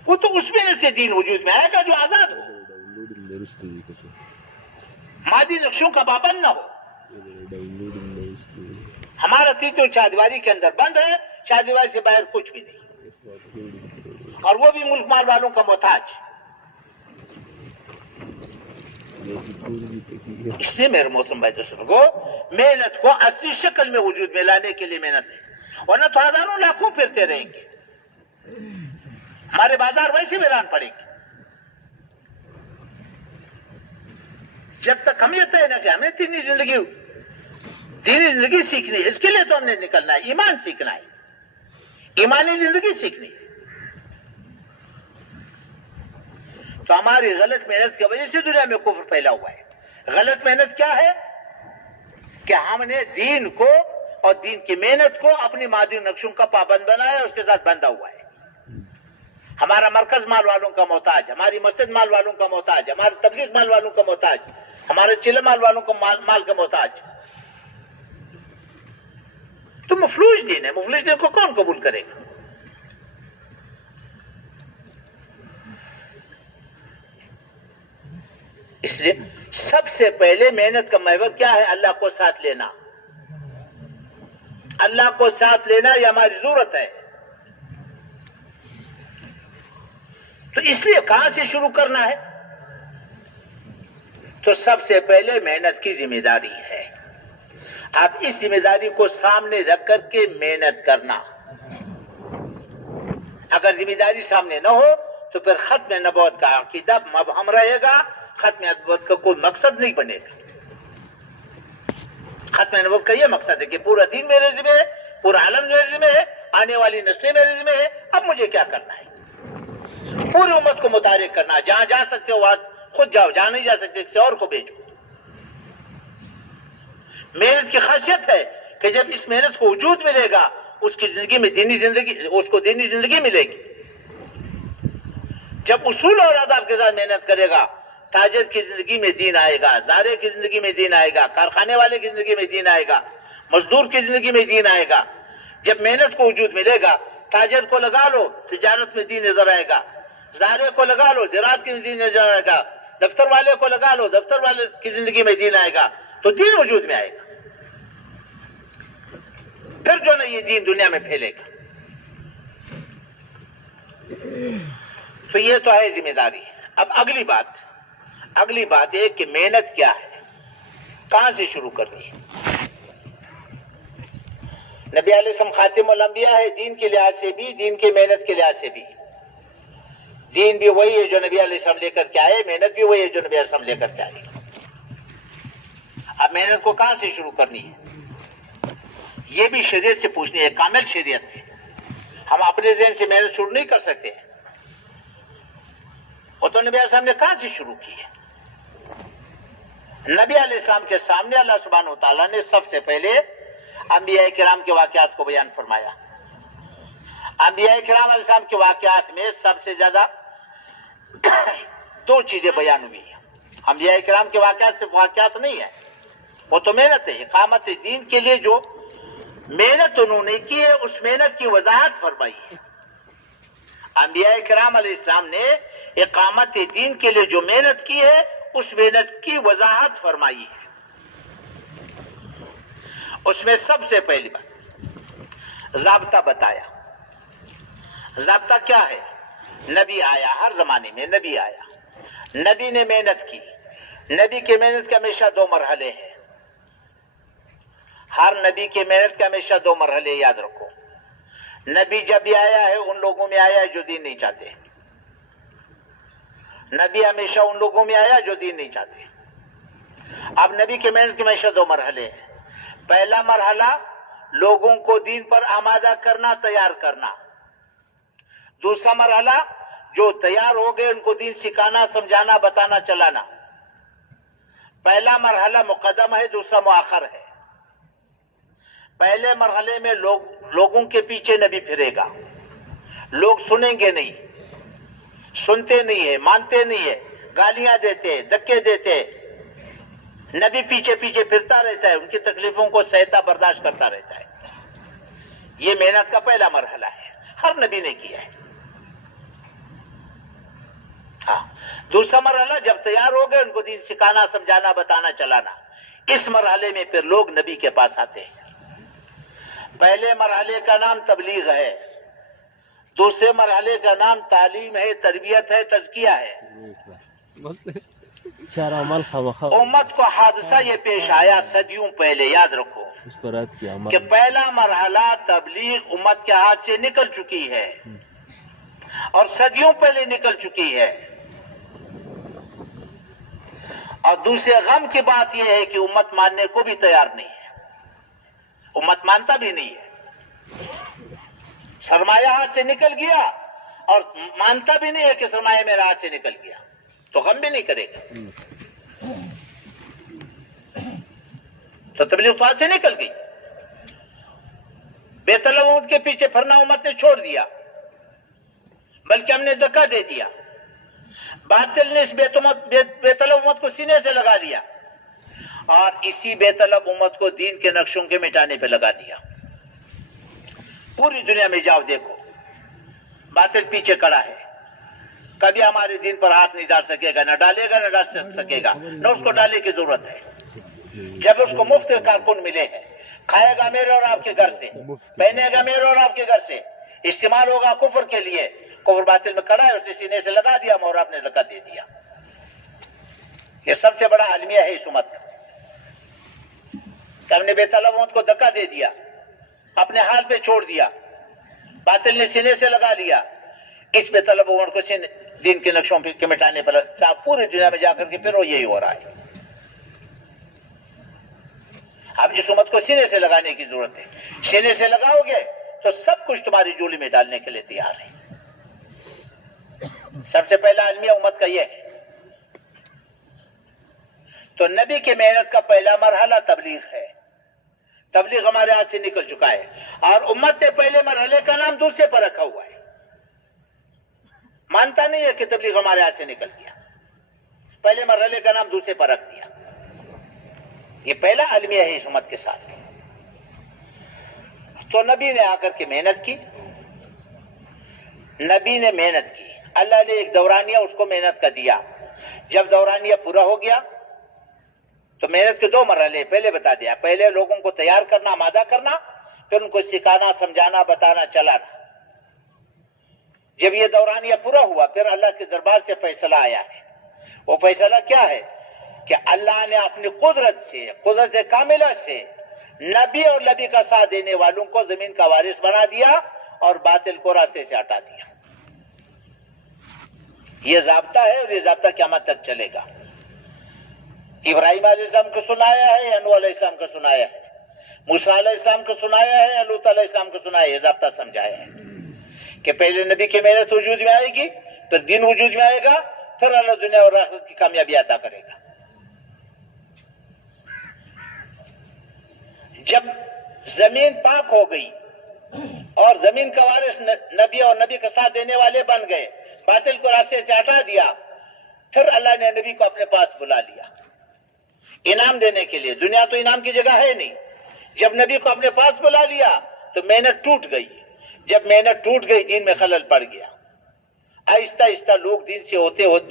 وہ تو اس محنت سے دین وجود میں آئے گا جو آزاد ہو، مادی نقشوں کا پابند نہ ہو. ہمارا دین تو چاردیواری کے اندر بند ہے، چاردیواری سے باہر کچھ بھی نہیں، اور وہ بھی ملک مال والوں کا محتاج. اس لیے میرے محترم بھائی دوستوں کو محنت کو اصلی شکل میں وجود میں لانے کے لیے محنت ہے، ورنہ تو ہزاروں لاکھوں پھرتے رہیں گے، ہمارے بازار ویسے ویران پڑیں گے. جب تک ہم یہ طے نہ کہ ہمیں دینی زندگی سیکھنی ہے، اس کے لیے تو ہم نے نکلنا ہے، ایمان سیکھنا ہے، ایمانی زندگی سیکھنی ہے. تو ہماری غلط محنت کی وجہ سے دنیا میں کفر پھیلا ہوا ہے. غلط محنت کیا ہے؟ کہ ہم نے دین کو اور دین کی محنت کو اپنی مادی نقشوں کا پابند بنایا، اس کے ساتھ بندھا ہوا ہے. ہمارا مرکز مال والوں کا محتاج، ہماری مسجد مال والوں کا محتاج، ہمارے تبلیغ مال والوں کا محتاج، ہمارے چلے مال والوں کا مال کا محتاج. تو مفلوج دین ہے، مفلوج دین کو کون قبول کرے گا؟ اس لیے سب سے پہلے محنت کا محور کیا ہے؟ اللہ کو ساتھ لینا. اللہ کو ساتھ لینا یہ ہماری ضرورت ہے. تو اس لیے کہاں سے شروع کرنا ہے؟ تو سب سے پہلے محنت کی ذمہ داری ہے. آپ اس ذمہ داری کو سامنے رکھ کر کے محنت کرنا. اگر ذمہ داری سامنے نہ ہو تو پھر ختم نبوت کا عقیدہ مبہم رہے گا، ختم نبوت کا کوئی مقصد نہیں بنے گا. ختم نبوت کا یہ مقصد ہے کہ پورا دین میرے ذمہ ہے، پورا عالم میرے ذمہ ہے، آنے والی نسلیں میرے ذمہ ہے، اب مجھے کیا کرنا ہے؟ پوری امت کو متحرک کرنا. جہاں جا سکتے ہو وہاں خود جاؤ، جہاں نہیں جا سکتے کسی اور کو بھیجو. محنت کی خاصیت ہے کہ جب اس محنت کو وجود ملے گا اس کی زندگی میں دینی زندگی، اس کو دینی زندگی ملے گی. جب اصول اور آداب کے ساتھ محنت کرے گا تاجر کی زندگی میں دین آئے گا، زارے کی زندگی میں دین آئے گا، کارخانے والے کی زندگی میں دین آئے گا، مزدور کی زندگی میں دین آئے گا. جب محنت کو وجود ملے گا تاجر کو لگا لو تجارت میں دین نظر آئے گا، زارے کو لگا لو زراعت کی دین نظر آئے گا، دفتر والے کو لگا لو دفتر والے کی زندگی میں دین آئے گا، تو دین وجود میں آئے گا. پھر جو نا یہ دین دنیا میں پھیلے گا. تو یہ تو ہے ذمہ داری. اب اگلی بات ہے کہ محنت کیا ہے، کہاں سے شروع کرنی ہے. نبی علیہ السلام خاتم الانبیاء ہے، دین کے لحاظ سے بھی، دین کی محنت کے لحاظ سے بھی. دین بھی وہی ہے جو نبی علیہ السلام لے کر کے آئے، محنت بھی وہی ہے جو نبی علیہ السلام لے کر کے آئے. اب محنت کو کہاں سے شروع کرنی ہے یہ بھی شریعت سے پوچھنی ہے. کامل شریعت ہے. ہم اپنے ذہن سے محنت شروع نہیں کر سکتے. وہ تو نبی علیہ السلام نے کہاں سے شروع کی ہے؟ نبی علیہ السلام کے سامنے اللہ سبحانہ وتعالیٰ نے سب سے پہلے انبیاء کرام کے واقعات کو بیان فرمایا. انبیاء کرام علیہ السلام کے واقعات میں سب سے زیادہ دو چیزیں بیان ہوئی ہیں. انبیاء کرام کے واقعات صرف واقعات نہیں ہے، وہ تو محنت ہے. اقامت دین کے لیے جو محنت انہوں نے کی ہے اس محنت کی وضاحت فرمائی ہے. انبیاء کرام علیہ السلام نے اقامت دین کے لیے جو محنت کی ہے اس محنت کی وضاحت فرمائی ہے. اس میں سب سے پہلی بات ضابطہ بتایا. ضابطہ کیا ہے؟ نبی آیا، ہر زمانے میں نبی آیا، نبی نے محنت کی. نبی کی محنت کے ہمیشہ دو مرحلے ہیں. ہر نبی کی محنت کے ہمیشہ دو مرحلے یاد رکھو. نبی جب بھی آیا ہے ان لوگوں میں آیا ہے جو دین نہیں چاہتے. نبی ہمیشہ ان لوگوں میں آیا جو دین نہیں چاہتے. اب نبی کی محنت کے ہمیشہ دو مرحلے ہیں. پہلا مرحلہ لوگوں کو دین پر آمادہ کرنا، تیار کرنا. دوسرا مرحلہ جو تیار ہو گئے ان کو دین سکھانا، سمجھانا، بتانا، چلانا. پہلا مرحلہ مقدم ہے، دوسرا مؤخر ہے. پہلے مرحلے میں لوگوں کے پیچھے نبی پھرے گا. لوگ سنیں گے نہیں، سنتے نہیں ہے، مانتے نہیں ہے، گالیاں دیتے، دھکے دیتے. نبی پیچھے پیچھے پھرتا رہتا ہے، ان کی تکلیفوں کو سہتا برداشت کرتا رہتا ہے. یہ محنت کا پہلا مرحلہ ہے، ہر نبی نے کیا ہے. ہاں، دوسرا مرحلہ جب تیار ہو گئے ان کو دین سکھانا، سمجھانا، بتانا، چلانا. اس مرحلے میں پھر لوگ نبی کے پاس آتے ہیں. پہلے مرحلے کا نام تبلیغ ہے، دوسرے مرحلے کا نام تعلیم ہے، تربیت ہے، تزکیہ ہے. امت کو حادثہ یہ پیش آیا صدیوں پہلے، یاد رکھو کہ پہلا مرحلہ تبلیغ امت کے ہاتھ سے نکل چکی ہے اور صدیوں پہلے نکل چکی ہے. اور دوسرے غم کی بات یہ ہے کہ امت ماننے کو بھی تیار نہیں ہے. امت مانتا بھی نہیں ہے. سرمایہ ہاتھ سے نکل گیا اور مانتا بھی نہیں ہے کہ سرمایہ میرا ہاتھ سے نکل گیا، تو غم بھی نہیں کرے گا. تو تبلیغ تو ہاتھ سے نکل گئی. بے طلب امت کے پیچھے پھرنا امت نے چھوڑ دیا، بلکہ ہم نے دھکا دے دیا. باطل نے اس بے طلب امت کو سینے سے لگا لیا اور اسی بے طلب امت کو دین کے نقشوں کے مٹانے پہ لگا دیا. پوری دنیا میں جاؤ دیکھو، باطل پیچھے کڑا ہے. کبھی ہمارے دین پر ہاتھ نہیں ڈال سکے گا، نہ ڈالے گا، نہ ڈال سکے گا، نہ اس کو ڈالنے کی ضرورت ہے. جب اس کو مفت کارکن ملے ہیں، کھائے گا میرے اور آپ کے گھر سے، پہنے گا میرے اور آپ کے گھر سے، استعمال ہوگا کفر کے لیے، کفر باطل میں کھڑا ہے، اسے سینے سے لگا دیا مہر، آپ نے زکات دے دیا۔ یہ سب سے بڑا المیہ ہے اس امت کا کہ ہم نے بے طلب امت کو دھکا دے دیا، اپنے حال پہ چھوڑ دیا، باطل نے سینے سے لگا لیا۔ اس بے طلب امت کو دین کے نقشوں کے مٹانے پر پوری دنیا میں جا کر کے پھر وہ یہی ہو رہا ہے۔ اب اس امت کو سینے سے لگانے کی ضرورت ہے، سینے سے لگاؤ گے تو سب کچھ تمہاری جولی میں ڈالنے کے لیے تیار ہے۔ سب سے پہلا المیہ امت کا یہ ہے۔ تو نبی کی محنت کا پہلا مرحلہ تبلیغ ہے، تبلیغ ہمارے ہاتھ سے نکل چکا ہے، اور امت نے پہلے مرحلے کا نام دوسرے پر رکھا ہوا ہے، مانتا نہیں ہے کہ تبلیغ ہمارے ہاتھ سے نکل گیا، پہلے مرحلے کا نام دوسرے پر رکھ دیا۔ یہ پہلا المیہ ہے اس امت کے ساتھ۔ تو نبی نے آ کر کے محنت کی، نبی نے محنت کی، اللہ نے ایک دورانیہ اس کو محنت کا دیا۔ جب دورانیہ پورا ہو گیا تو محنت کے دو مرحلے پہلے بتا دیا، پہلے لوگوں کو تیار کرنا، آمادہ کرنا، پھر ان کو سکھانا، سمجھانا، بتانا، چلانا۔ جب یہ دورانیہ پورا ہوا پھر اللہ کے دربار سے فیصلہ آیا ہے۔ وہ فیصلہ کیا ہے کہ اللہ نے اپنی قدرت سے، قدرت کاملہ سے نبی اور نبی کا ساتھ دینے والوں کو زمین کا وارث بنا دیا اور باطل کو راستے سے ہٹا دیا۔ یہ ضابطہ ہے اور یہ ضابطہ قیامت تک چلے گا۔ ابراہیم علیہ السلام کو سنایا ہے، نوح علیہ السلام کو سنایا ہے، موسیٰ علیہ السلام کو سنایا ہے، لوط علیہ السلام کو سنایا ہے، یہ ضابطہ سمجھایا ہے کہ پہلے نبی کی محنت وجود میں آئے گی، پھر دین وجود میں آئے گا، پھر اللہ دنیا اور آخرت کی کامیابی عطا کرے گا۔ جب زمین پاک ہو گئی اور زمین کا وارث نبی اور نبی کا ساتھ دینے والے بن گئے، باطل کو راستے سے ہٹا دیا، پھر اللہ نے نبی کو اپنے پاس بلا لیا انعام دینے کے لیے۔ دنیا تو انعام کی جگہ ہے نہیں۔ جب نبی کو اپنے پاس بلا لیا تو محنت ٹوٹ گئی، جب محنت ٹوٹ گئی دین میں خلل پڑ گیا، آہستہ آہستہ لوگ دین سے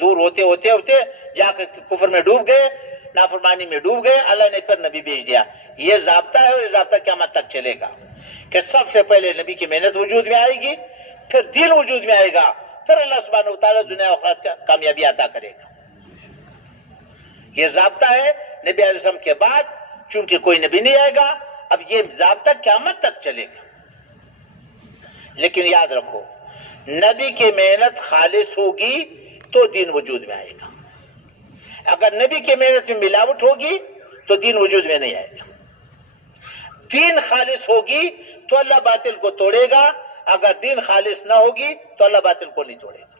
دور ہوتے جا کر کفر میں ڈوب گئے، نافرمانی میں ڈوب گئے۔ اللہ نے پھر نبی بھیج دیا۔ یہ ضابطہ ہے اور یہ ضابطہ قیامت تک چلے گا کہ سب سے پہلے نبی کی محنت وجود میں آئے گی، پھر دین وجود میں آئے گا، پھر اللہ سبحانہ وتعالی دنیا و آخرت کا کامیابی عطا کرے گا۔ یہ ضابطہ ہے نبی علیہ السلام کے بعد، چونکہ کوئی نبی نہیں آئے گا، اب یہ ضابطہ قیامت تک چلے گا۔ لیکن یاد رکھو، نبی کی محنت خالص ہوگی تو دین وجود میں آئے گا، اگر نبی کی محنت میں ملاوٹ ہوگی تو دین وجود میں نہیں آئے گا۔ دین خالص ہوگی تو اللہ باطل کو توڑے گا، اگر دین خالص نہ ہوگی تو اللہ باطل کو نہیں توڑے گا۔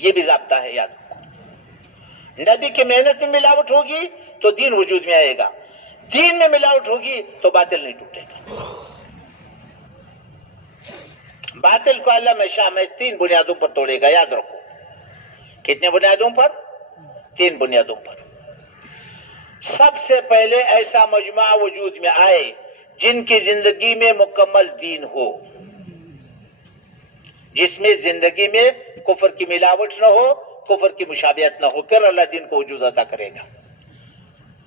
یہ بھی ضابطہ ہے، یاد رکھو۔ نبی کی محنت میں ملاوٹ ہوگی تو دین وجود میں آئے گا، دین میں ملاوٹ ہوگی تو باطل نہیں ٹوٹے گا۔ باطل کو اللہ ہمیشہ میں 3 بنیادوں پر توڑے گا، یاد رکھو۔ کتنے بنیادوں پر؟ 3 بنیادوں پر۔ سب سے پہلے ایسا مجمع وجود میں آئے جن کی زندگی میں مکمل دین ہو، جس میں زندگی میں کفر کی ملاوٹ نہ ہو، کفر کی مشابہت نہ ہو، پھر اللہ دین کو وجود عطا کرے گا،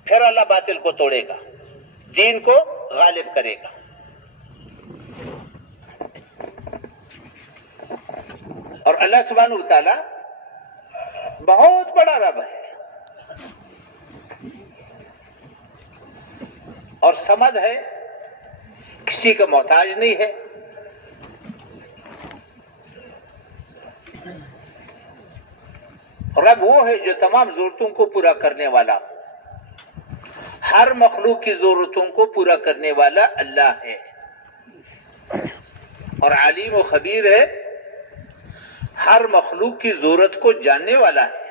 پھر اللہ باطل کو توڑے گا، دین کو غالب کرے گا۔ اور اللہ سبحانہ وتعالی بہت بڑا رب ہے اور سمد ہے، کسی کا محتاج نہیں ہے۔ رب وہ ہے جو تمام ضرورتوں کو پورا کرنے والا ہو، ہر مخلوق کی ضرورتوں کو پورا کرنے والا اللہ ہے، اور علیم و خبیر ہے، ہر مخلوق کی ضرورت کو جاننے والا ہے۔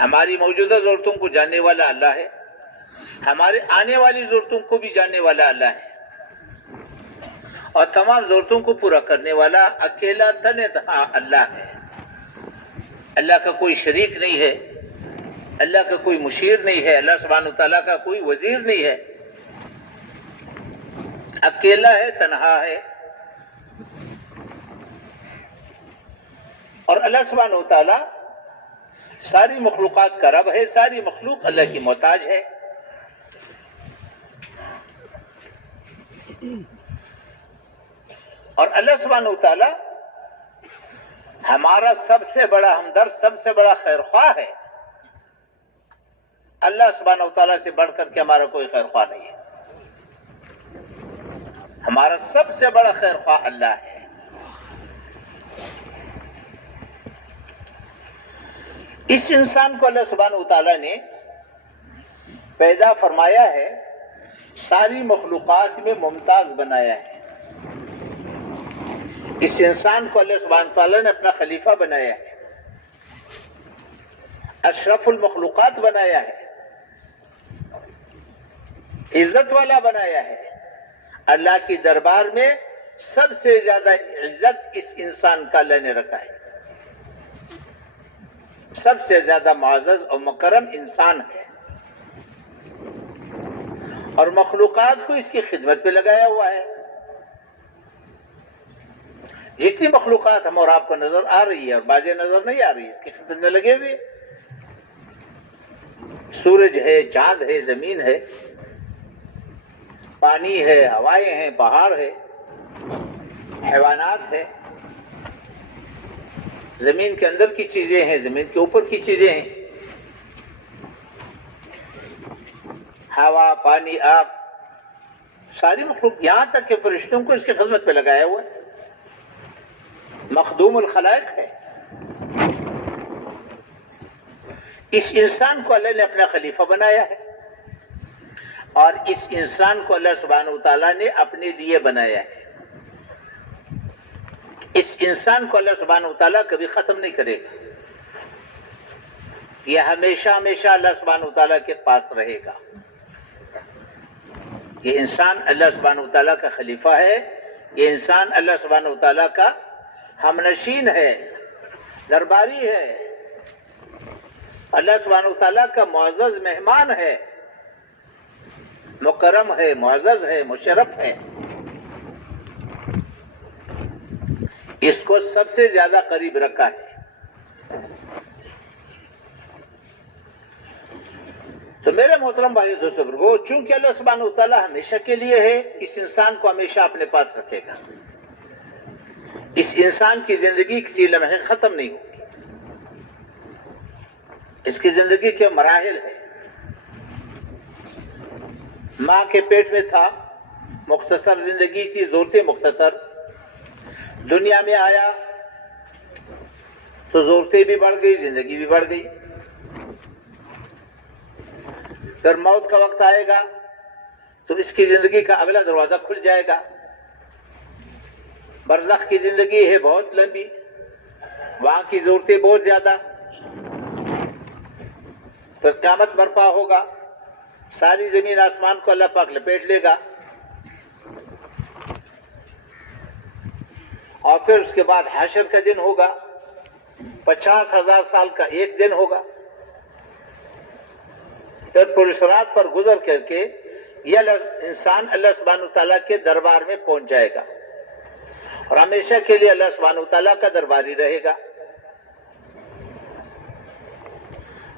ہماری موجودہ ضرورتوں کو جاننے والا اللہ ہے، ہمارے آنے والی ضرورتوں کو بھی جاننے والا اللہ ہے، اور تمام ضرورتوں کو پورا کرنے والا اکیلا تنہا اللہ ہے۔ اللہ کا کوئی شریک نہیں ہے، اللہ کا کوئی مشیر نہیں ہے، اللہ سبحانہ وتعالیٰ کا کوئی وزیر نہیں ہے، اکیلا ہے، تنہا ہے۔ اور اللہ سبحانہ وتعالیٰ ساری مخلوقات کا رب ہے، ساری مخلوق اللہ کی محتاج ہے. اور اللہ سبحانہ وتعالی ہمارا سب سے بڑا ہمدرد، سب سے بڑا خیر خواہ ہے. اللہ سبحانہ وتعالی سے بڑھ کر کے ہمارا کوئی خیر خواہ نہیں ہے. ہمارا سب سے بڑا خیر خواہ اللہ ہے. اس انسان کو اللہ سبحانہ وتعالی نے پیدا فرمایا ہے، ساری مخلوقات میں ممتاز بنایا ہے. اس انسان کو اللہ سبحانہ وتعالی نے اپنا خلیفہ بنایا ہے، اشرف المخلوقات بنایا ہے، عزت والا بنایا ہے. اللہ کی دربار میں سب سے زیادہ عزت اس انسان کا اللہ نے رکھا ہے. سب سے زیادہ معزز اور مکرم انسان ہے، اور مخلوقات کو اس کی خدمت پہ لگایا ہوا ہے. جتنی مخلوقات ہم اور آپ کو نظر آ رہی ہے اور بازیں نظر نہیں آ رہی ہے، اس کی خدمت میں لگے ہوئے. سورج ہے، چاند ہے، زمین ہے، پانی ہے، ہوائیں ہیں، پہاڑ ہے، حیوانات ہے، زمین کے اندر کی چیزیں ہیں، زمین کے اوپر کی چیزیں ہیں، ہوا، پانی، آب، ساری مخلوق، یہاں تک کہ فرشتوں کو اس کی خدمت پہ لگایا ہوا ہے. مخدوم الخلائق ہے. اس انسان کو اللہ نے اپنا خلیفہ بنایا ہے، اور اس انسان کو اللہ سبحانہ وتعالی نے اپنے لیے بنایا ہے. اس انسان کو اللہ سبحانہ وتعالی کبھی ختم نہیں کرے گا. یہ ہمیشہ ہمیشہ اللہ سبحانہ وتعالی کے پاس رہے گا. یہ انسان اللہ سبحانہ وتعالی کا خلیفہ ہے. یہ انسان اللہ سبحانہ وتعالی کا ہمنشین ہے، درباری ہے، اللہ سبحانہ وتعالی کا معزز مہمان ہے، مکرم ہے، معزز ہے، مشرف ہے. اس کو سب سے زیادہ قریب رکھا ہے. تو میرے محترم بھائی دوستو بزرگو، چونکہ اللہ سبحانہ وتعالی ہمیشہ کے لیے ہے، اس انسان کو ہمیشہ اپنے پاس رکھے گا. اس انسان کی زندگی کسی لمحے ختم نہیں ہوگی. اس کی زندگی کے مراحل ہیں. ماں کے پیٹ میں تھا، مختصر زندگی تھی، ضرورتیں مختصر. دنیا میں آیا تو ضرورتیں بھی بڑھ گئی، زندگی بھی بڑھ گئی. پھر موت کا وقت آئے گا تو اس کی زندگی کا اگلا دروازہ کھل جائے گا. برزخ کی زندگی ہے بہت لمبی، وہاں کی ضرورتیں بہت زیادہ. پھر قیامت برپا ہوگا، ساری زمین آسمان کو اللہ پاک لپیٹ لے گا، اور پھر اس کے بعد حشر کا دن ہوگا. 50,000 سال کا ایک دن ہوگا. پھر پرصراط پر گزر کر کے یہ انسان اللہ سبحانہ وتعالی کے دربار میں پہنچ جائے گا، اور ہمیشہ کے لیے اللہ سبحانہ وتعالی کا درباری رہے گا.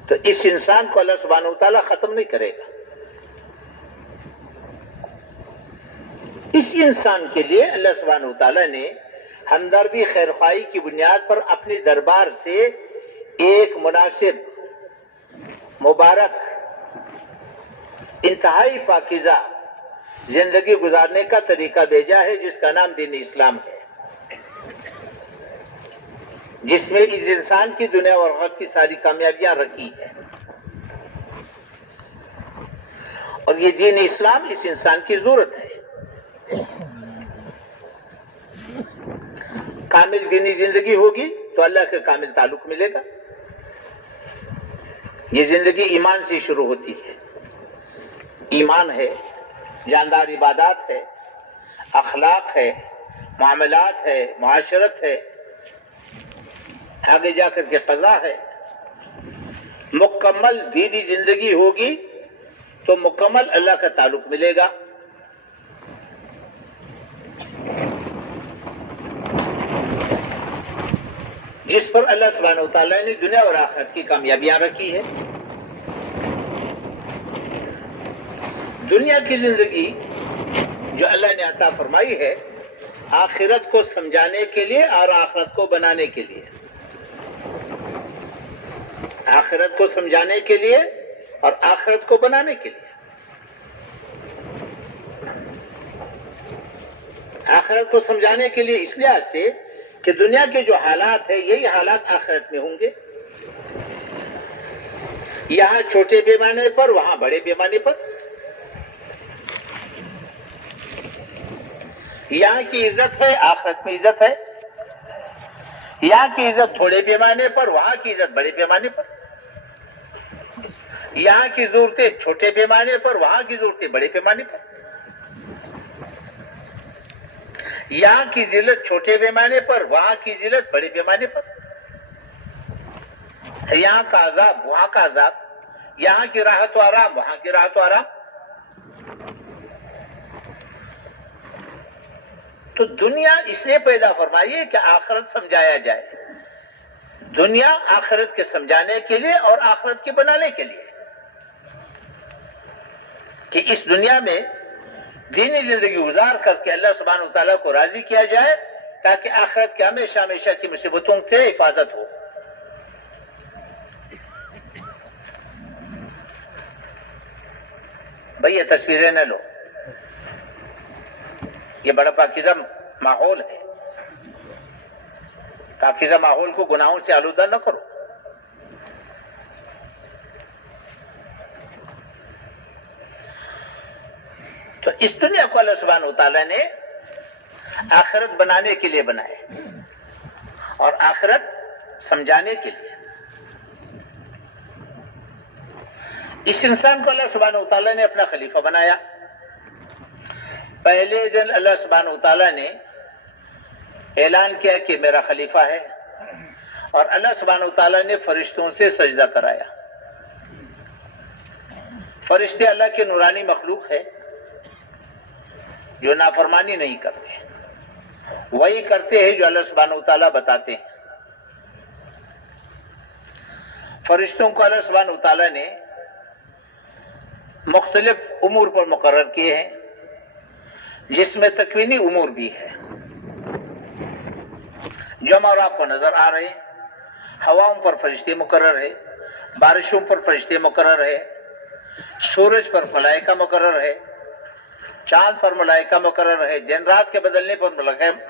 تو اس انسان کو اللہ سبحانہ وتعالی ختم نہیں کرے گا. اس انسان کے لیے اللہ سبحانہ وتعالی نے ہمدردی خیرخواہی کی بنیاد پر اپنی دربار سے ایک مناسب، مبارک، انتہائی پاکیزہ زندگی گزارنے کا طریقہ بھیجا ہے، جس کا نام دین اسلام ہے، جس میں اس انسان کی دنیا اور آخرت کی ساری کامیابیاں رکھی ہیں. اور یہ دین اسلام اس انسان کی ضرورت ہے. کامل دینی زندگی ہوگی تو اللہ کا کامل تعلق ملے گا. یہ زندگی ایمان سے شروع ہوتی ہے. ایمان ہے، جاندار عبادات ہے، اخلاق ہے، معاملات ہے، معاشرت ہے، آگے جا کر کے قضا ہے. مکمل دینی زندگی ہوگی تو مکمل اللہ کا تعلق ملے گا. جس پر اللہ سبحانہ و تعالیٰ نے دنیا اور آخرت کی کامیابیاں رکھی ہے. دنیا کی زندگی جو اللہ نے عطا فرمائی ہے آخرت کو سمجھانے کے لیے اور آخرت کو بنانے کے لیے. آخرت کو سمجھانے کے لیے اور آخرت کو بنانے کے لیے. آخرت کو سمجھانے کے لیے اس لحاظ سے کہ دنیا کے جو حالات ہیں یہی حالات آخرت میں ہوں گے. یہاں چھوٹے پیمانے پر وہاں بڑے پیمانے پر. یہاں کی عزت ہے آخرت میں عزت ہے. یہاں کی عزت تھوڑے پیمانے پر وہاں کی عزت بڑے پیمانے پر. یہاں کی ضرورتیں چھوٹے پیمانے پر وہاں کی ضرورتیں بڑے پیمانے پر. یہاں کی ذلت چھوٹے پیمانے پر وہاں کی ذلت بڑے پیمانے پر. یہاں کا عذاب وہاں کا عذاب. یہاں کی راحت و آرام وہاں کی راحت و آرام. تو دنیا اس لیے پیدا فرمائی ہے کہ آخرت سمجھایا جائے. دنیا آخرت کے سمجھانے کے لیے اور آخرت کے بنانے کے لیے کہ اس دنیا میں دینی زندگی گزار کر کے اللہ سبحانہ وتعالیٰ کو راضی کیا جائے تاکہ آخرت کے ہمیشہ ہمیشہ کی مصیبتوں سے حفاظت ہو. بھئی یہ تصویریں نہ لو. یہ بڑا پاکیزہ ماحول ہے. پاکیزہ ماحول کو گناہوں سے آلودہ نہ کرو. تو اس دنیا کو اللہ سبحانہ وتعالیٰ نے آخرت بنانے کے لیے بنائے اور آخرت سمجھانے کے لیے. اس انسان کو اللہ سبحانہ وتعالیٰ نے اپنا خلیفہ بنایا. پہلے دن اللہ سبحانہ وتعالیٰ نے اعلان کیا کہ میرا خلیفہ ہے اور اللہ سبحانہ وتعالیٰ نے فرشتوں سے سجدہ کرایا. فرشتے اللہ کے نورانی مخلوق ہے جو نافرمانی نہیں کرتے. وہی کرتے ہیں جو اللہ سبحانہ وتعالیٰ بتاتے ہیں. فرشتوں کو اللہ سبحانہ وتعالیٰ نے مختلف امور پر مقرر کیے ہیں جس میں تکوینی امور بھی ہے جو ہمارا آپ کو نظر آ رہے ہیں. ہواؤں پر فرشتے مقرر ہے, بارشوں پر فرشتے مقرر ہے, سورج پر ملائکہ مقرر ہے, چاند پر ملائکہ مقرر ہے, دن رات کے بدلنے پر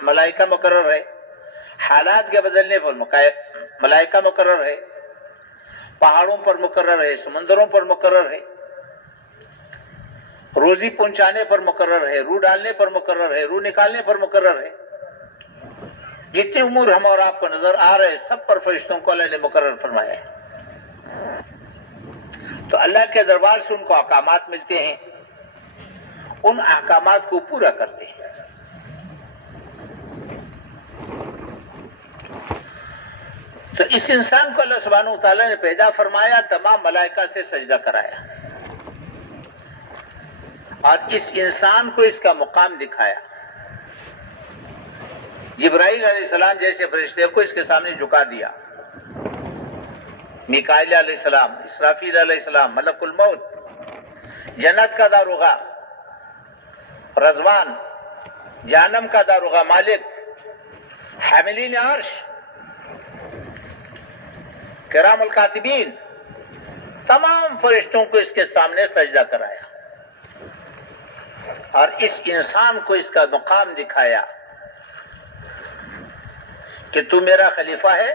ملائکہ مقرر ہے, حالات کے بدلنے پر ملائکہ مقرر ہے, پہاڑوں پر مقرر ہے, سمندروں پر مقرر ہے, روزی پہنچانے پر مقرر ہے, روح ڈالنے پر مقرر ہے, روح نکالنے پر مقرر ہے. جتنے امور ہم اور آپ کو نظر آ رہے ہیں سب پر فرشتوں کو اللہ نے مقرر فرمایا ہے. تو اللہ کے دربار سے ان کو احکامات ملتے ہیں, ان احکامات کو پورا کرتے ہیں. تو اس انسان کو اللہ سبحانہ وتعالیٰ نے پیدا فرمایا, تمام ملائکہ سے سجدہ کرایا اور اس انسان کو اس کا مقام دکھایا. جبرائیل علیہ السلام جیسے فرشتے کو اس کے سامنے جھکا دیا, میکائیل علیہ السلام, اسرافیل علیہ السلام, ملک الموت, جنت کا داروغہ, رضوان, جہنم کا داروغہ مالک, حاملین عرش, کرام الکاتبین, تمام فرشتوں کو اس کے سامنے سجدہ کرایا اور اس انسان کو اس کا مقام دکھایا کہ تو میرا خلیفہ ہے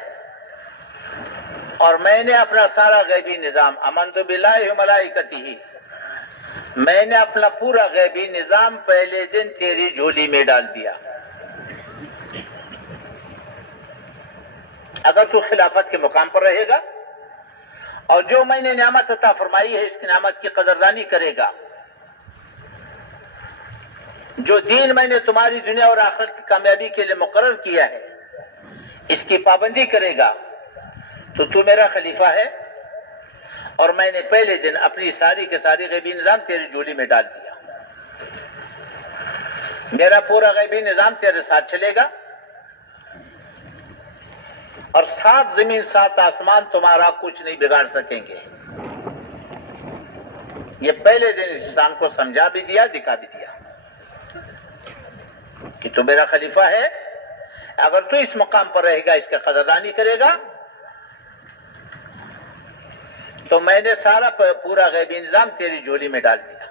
اور میں نے اپنا سارا غیبی نظام, آمنت باللہ و ملائکتہ, میں نے اپنا پورا غیبی نظام پہلے دن تیری جھولی میں ڈال دیا. اگر تو خلافت کے مقام پر رہے گا اور جو میں نے نعمت عطا فرمائی ہے اس کی نعمت کی قدردانی کرے گا, جو دین میں نے تمہاری دنیا اور آخرت کی کامیابی کے لیے مقرر کیا ہے اس کی پابندی کرے گا, تو میرا خلیفہ ہے اور میں نے پہلے دن اپنی ساری کے ساری غیبی نظام تیری جھولی میں ڈال دیا. میرا پورا غیبی نظام تیرے ساتھ چلے گا اور 7 زمین 7 آسمان تمہارا کچھ نہیں بگاڑ سکیں گے. یہ پہلے دن انسان کو سمجھا بھی دیا، دکھا بھی دیا کہ تو میرا خلیفہ ہے، اگر تو اس مقام پر رہے گا، اس کا قدردانی کرے گا، تو میں نے سارا پورا غیبی نظام تیری جھولی میں ڈال دیا.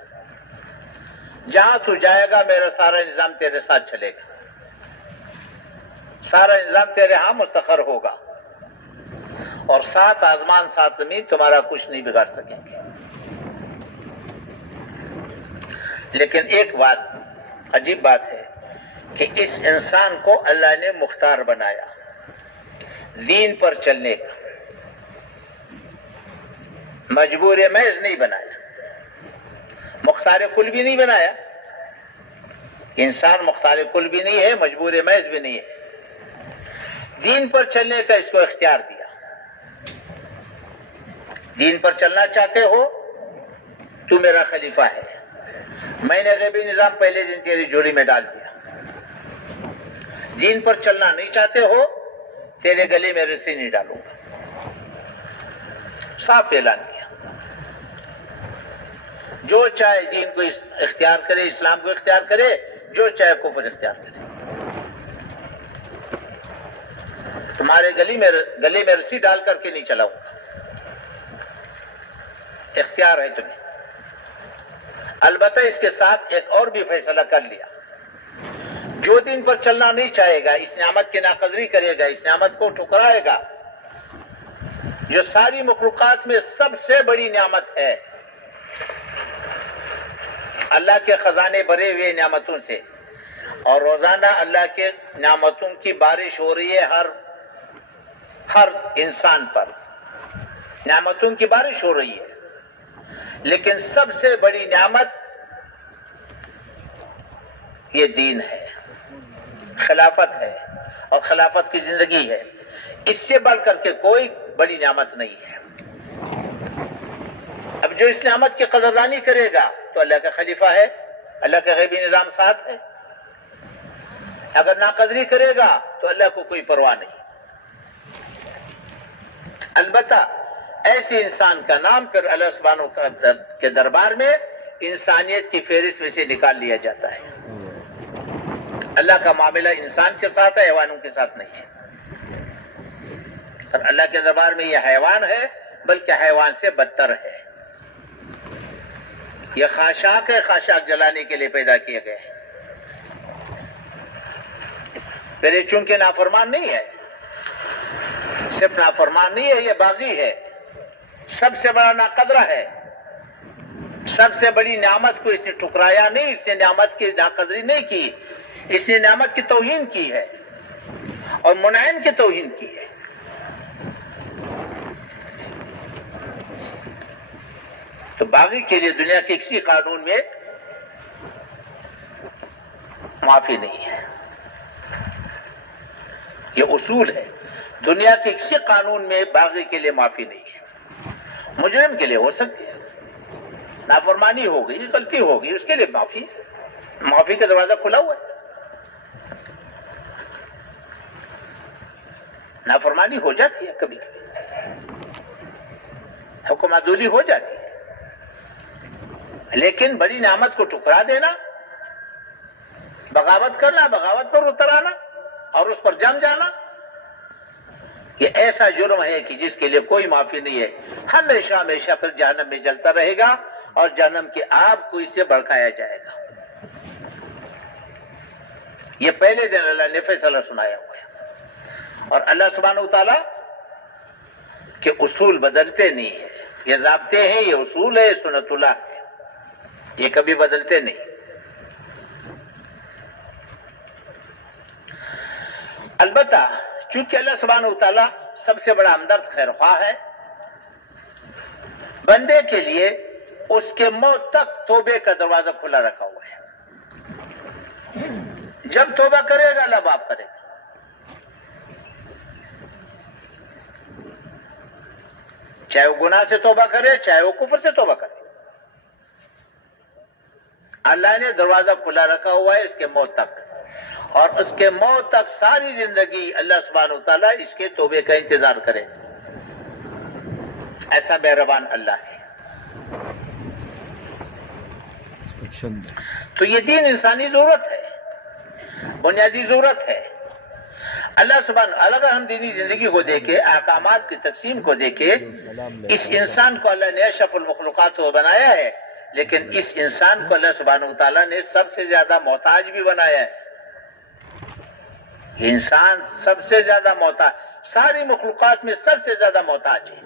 جہاں تو جائے گا میرا سارا نظام تیرے ساتھ چلے گا، سارا نظام تیرے ہاں مسخر ہوگا، اور 7 آسمان 7 زمین تمہارا کچھ نہیں بگاڑ سکیں گے. لیکن ایک بات عجیب بات ہے کہ اس انسان کو اللہ نے مختار بنایا، دین پر چلنے کا، مجبور محض نہیں بنایا، مختار کل بھی نہیں بنایا. انسان مختار کل بھی نہیں ہے، مجبور محض بھی نہیں ہے. دین پر چلنے کا اس کو اختیار دیا. دین پر چلنا چاہتے ہو تو میرا خلیفہ ہے، میں نے غیبی نظام پہلے دن تیری جھولی میں ڈال دیا. دین پر چلنا نہیں چاہتے ہو، تیرے گلے میں رسی نہیں ڈالوں گا. صاف اعلان کیا. جو چاہے دین کو اختیار کرے، اسلام کو اختیار کرے، جو چاہے کفر اختیار کرے، تمہارے گلے میں رسی ڈال کر کے نہیں چلاؤں گا. اختیار ہے تمہیں. البتہ اس کے ساتھ ایک اور بھی فیصلہ کر لیا، جو دین پر چلنا نہیں چاہے گا، اس نعمت کی ناقدری کرے گا، اس نعمت کو ٹھکرائے گا، جو ساری مخلوقات میں سب سے بڑی نعمت ہے، اللہ کے خزانے بھرے ہوئے نعمتوں سے، اور روزانہ اللہ کے نعمتوں کی بارش ہو رہی ہے ہر انسان پر، نعمتوں کی بارش ہو رہی ہے. لیکن سب سے بڑی نعمت یہ دین ہے، خلافت ہے، اور خلافت کی زندگی ہے. اس سے بڑھ کر کے کوئی بڑی نعمت نہیں ہے. اب جو اس نعمت کی قدردانی کرے گا تو اللہ کا خلیفہ ہے، اللہ کا غیبی نظام ساتھ ہے. اگر ناقدری کرے گا تو اللہ کو کوئی پرواہ نہیں. البتہ ایسے انسان کا نام پھر اللہ سبحانہ کے دربار میں انسانیت کی فہرست میں سے نکال لیا جاتا ہے. اللہ کا معاملہ انسان کے ساتھ ہے، حیوانوں کے ساتھ نہیں ہے. اور اللہ کے دربار میں یہ حیوان ہے، بلکہ حیوان سے بدتر ہے. یہ خاشاک ہے، خاشاک جلانے کے لیے پیدا کیے گئے ہیں. پھر یہ چونکہ نافرمان نہیں ہے، صرف نافرمان نہیں ہے، یہ باغی ہے، سب سے بڑا ناقدرہ ہے. سب سے بڑی نعمت کو اس نے ٹھکرایا نہیں، اس نے نعمت کی ناقدری نہیں کی، اس نے نعمت کی توہین کی ہے اور منعم کی توہین کی ہے. تو باغی کے لیے دنیا کے کسی قانون میں معافی نہیں ہے. یہ اصول ہے، دنیا کے کسی قانون میں باغی کے لیے معافی نہیں ہے. مجرم کے لیے ہو سکتی ہے، نافرمانی ہو گئی، غلطی ہو گئی، اس کے لیے معافی ہے، معافی کا دروازہ کھلا ہوا ہے. نافرمانی ہو جاتی ہے کبھی کبھی، حکم عدولی ہو جاتی ہے، لیکن بڑی نعمت کو ٹھکرا دینا، بغاوت کرنا، بغاوت پر اتر آنا اور اس پر جم جانا، یہ ایسا جرم ہے کہ جس کے لیے کوئی معافی نہیں ہے. ہمیشہ ہمیشہ پھر جہنم میں جلتا رہے گا اور جہنم کی آگ کو اس سے بھڑکایا جائے گا. یہ پہلے دن اللہ نے فیصلہ سنایا ہوا ہے. اور اللہ سبحانہ وتعالی کے اصول بدلتے نہیں ہیں، یہ ضابطے ہیں، یہ اصول ہے، سنت اللہ ہے، یہ کبھی بدلتے نہیں. البتہ چونکہ اللہ سبحانہ وتعالی سب سے بڑا ہمدرد خیر خواہ ہے، بندے کے لیے اس کے موت تک توبے کا دروازہ کھلا رکھا ہوا ہے. جب توبہ کرے گا اللہ معاف کرے گا. چاہے وہ گناہ سے توبہ کرے، چاہے وہ کفر سے توبہ کرے، اللہ نے دروازہ کھلا رکھا ہوا ہے اس کے موت تک. اور اس کے موت تک ساری زندگی اللہ سبحانہ وتعالیٰ اس کے توبے کا انتظار کرے. ایسا مہربان اللہ ہے. تو یہ دین انسانی ضرورت ہے, بنیادی ضرورت ہے. اللہ سبحانہ اگر ہم دینی زندگی کو دیکھیں, احکامات کی تقسیم کو دیکھیں, اس انسان کو اللہ نے اشرف المخلوقات کو بنایا ہے, لیکن اس انسان کو اللہ سبحانہ وتعالیٰ نے سب سے زیادہ محتاج بھی بنایا ہے. انسان سب سے زیادہ محتاج, ساری مخلوقات میں سب سے زیادہ محتاج ہے.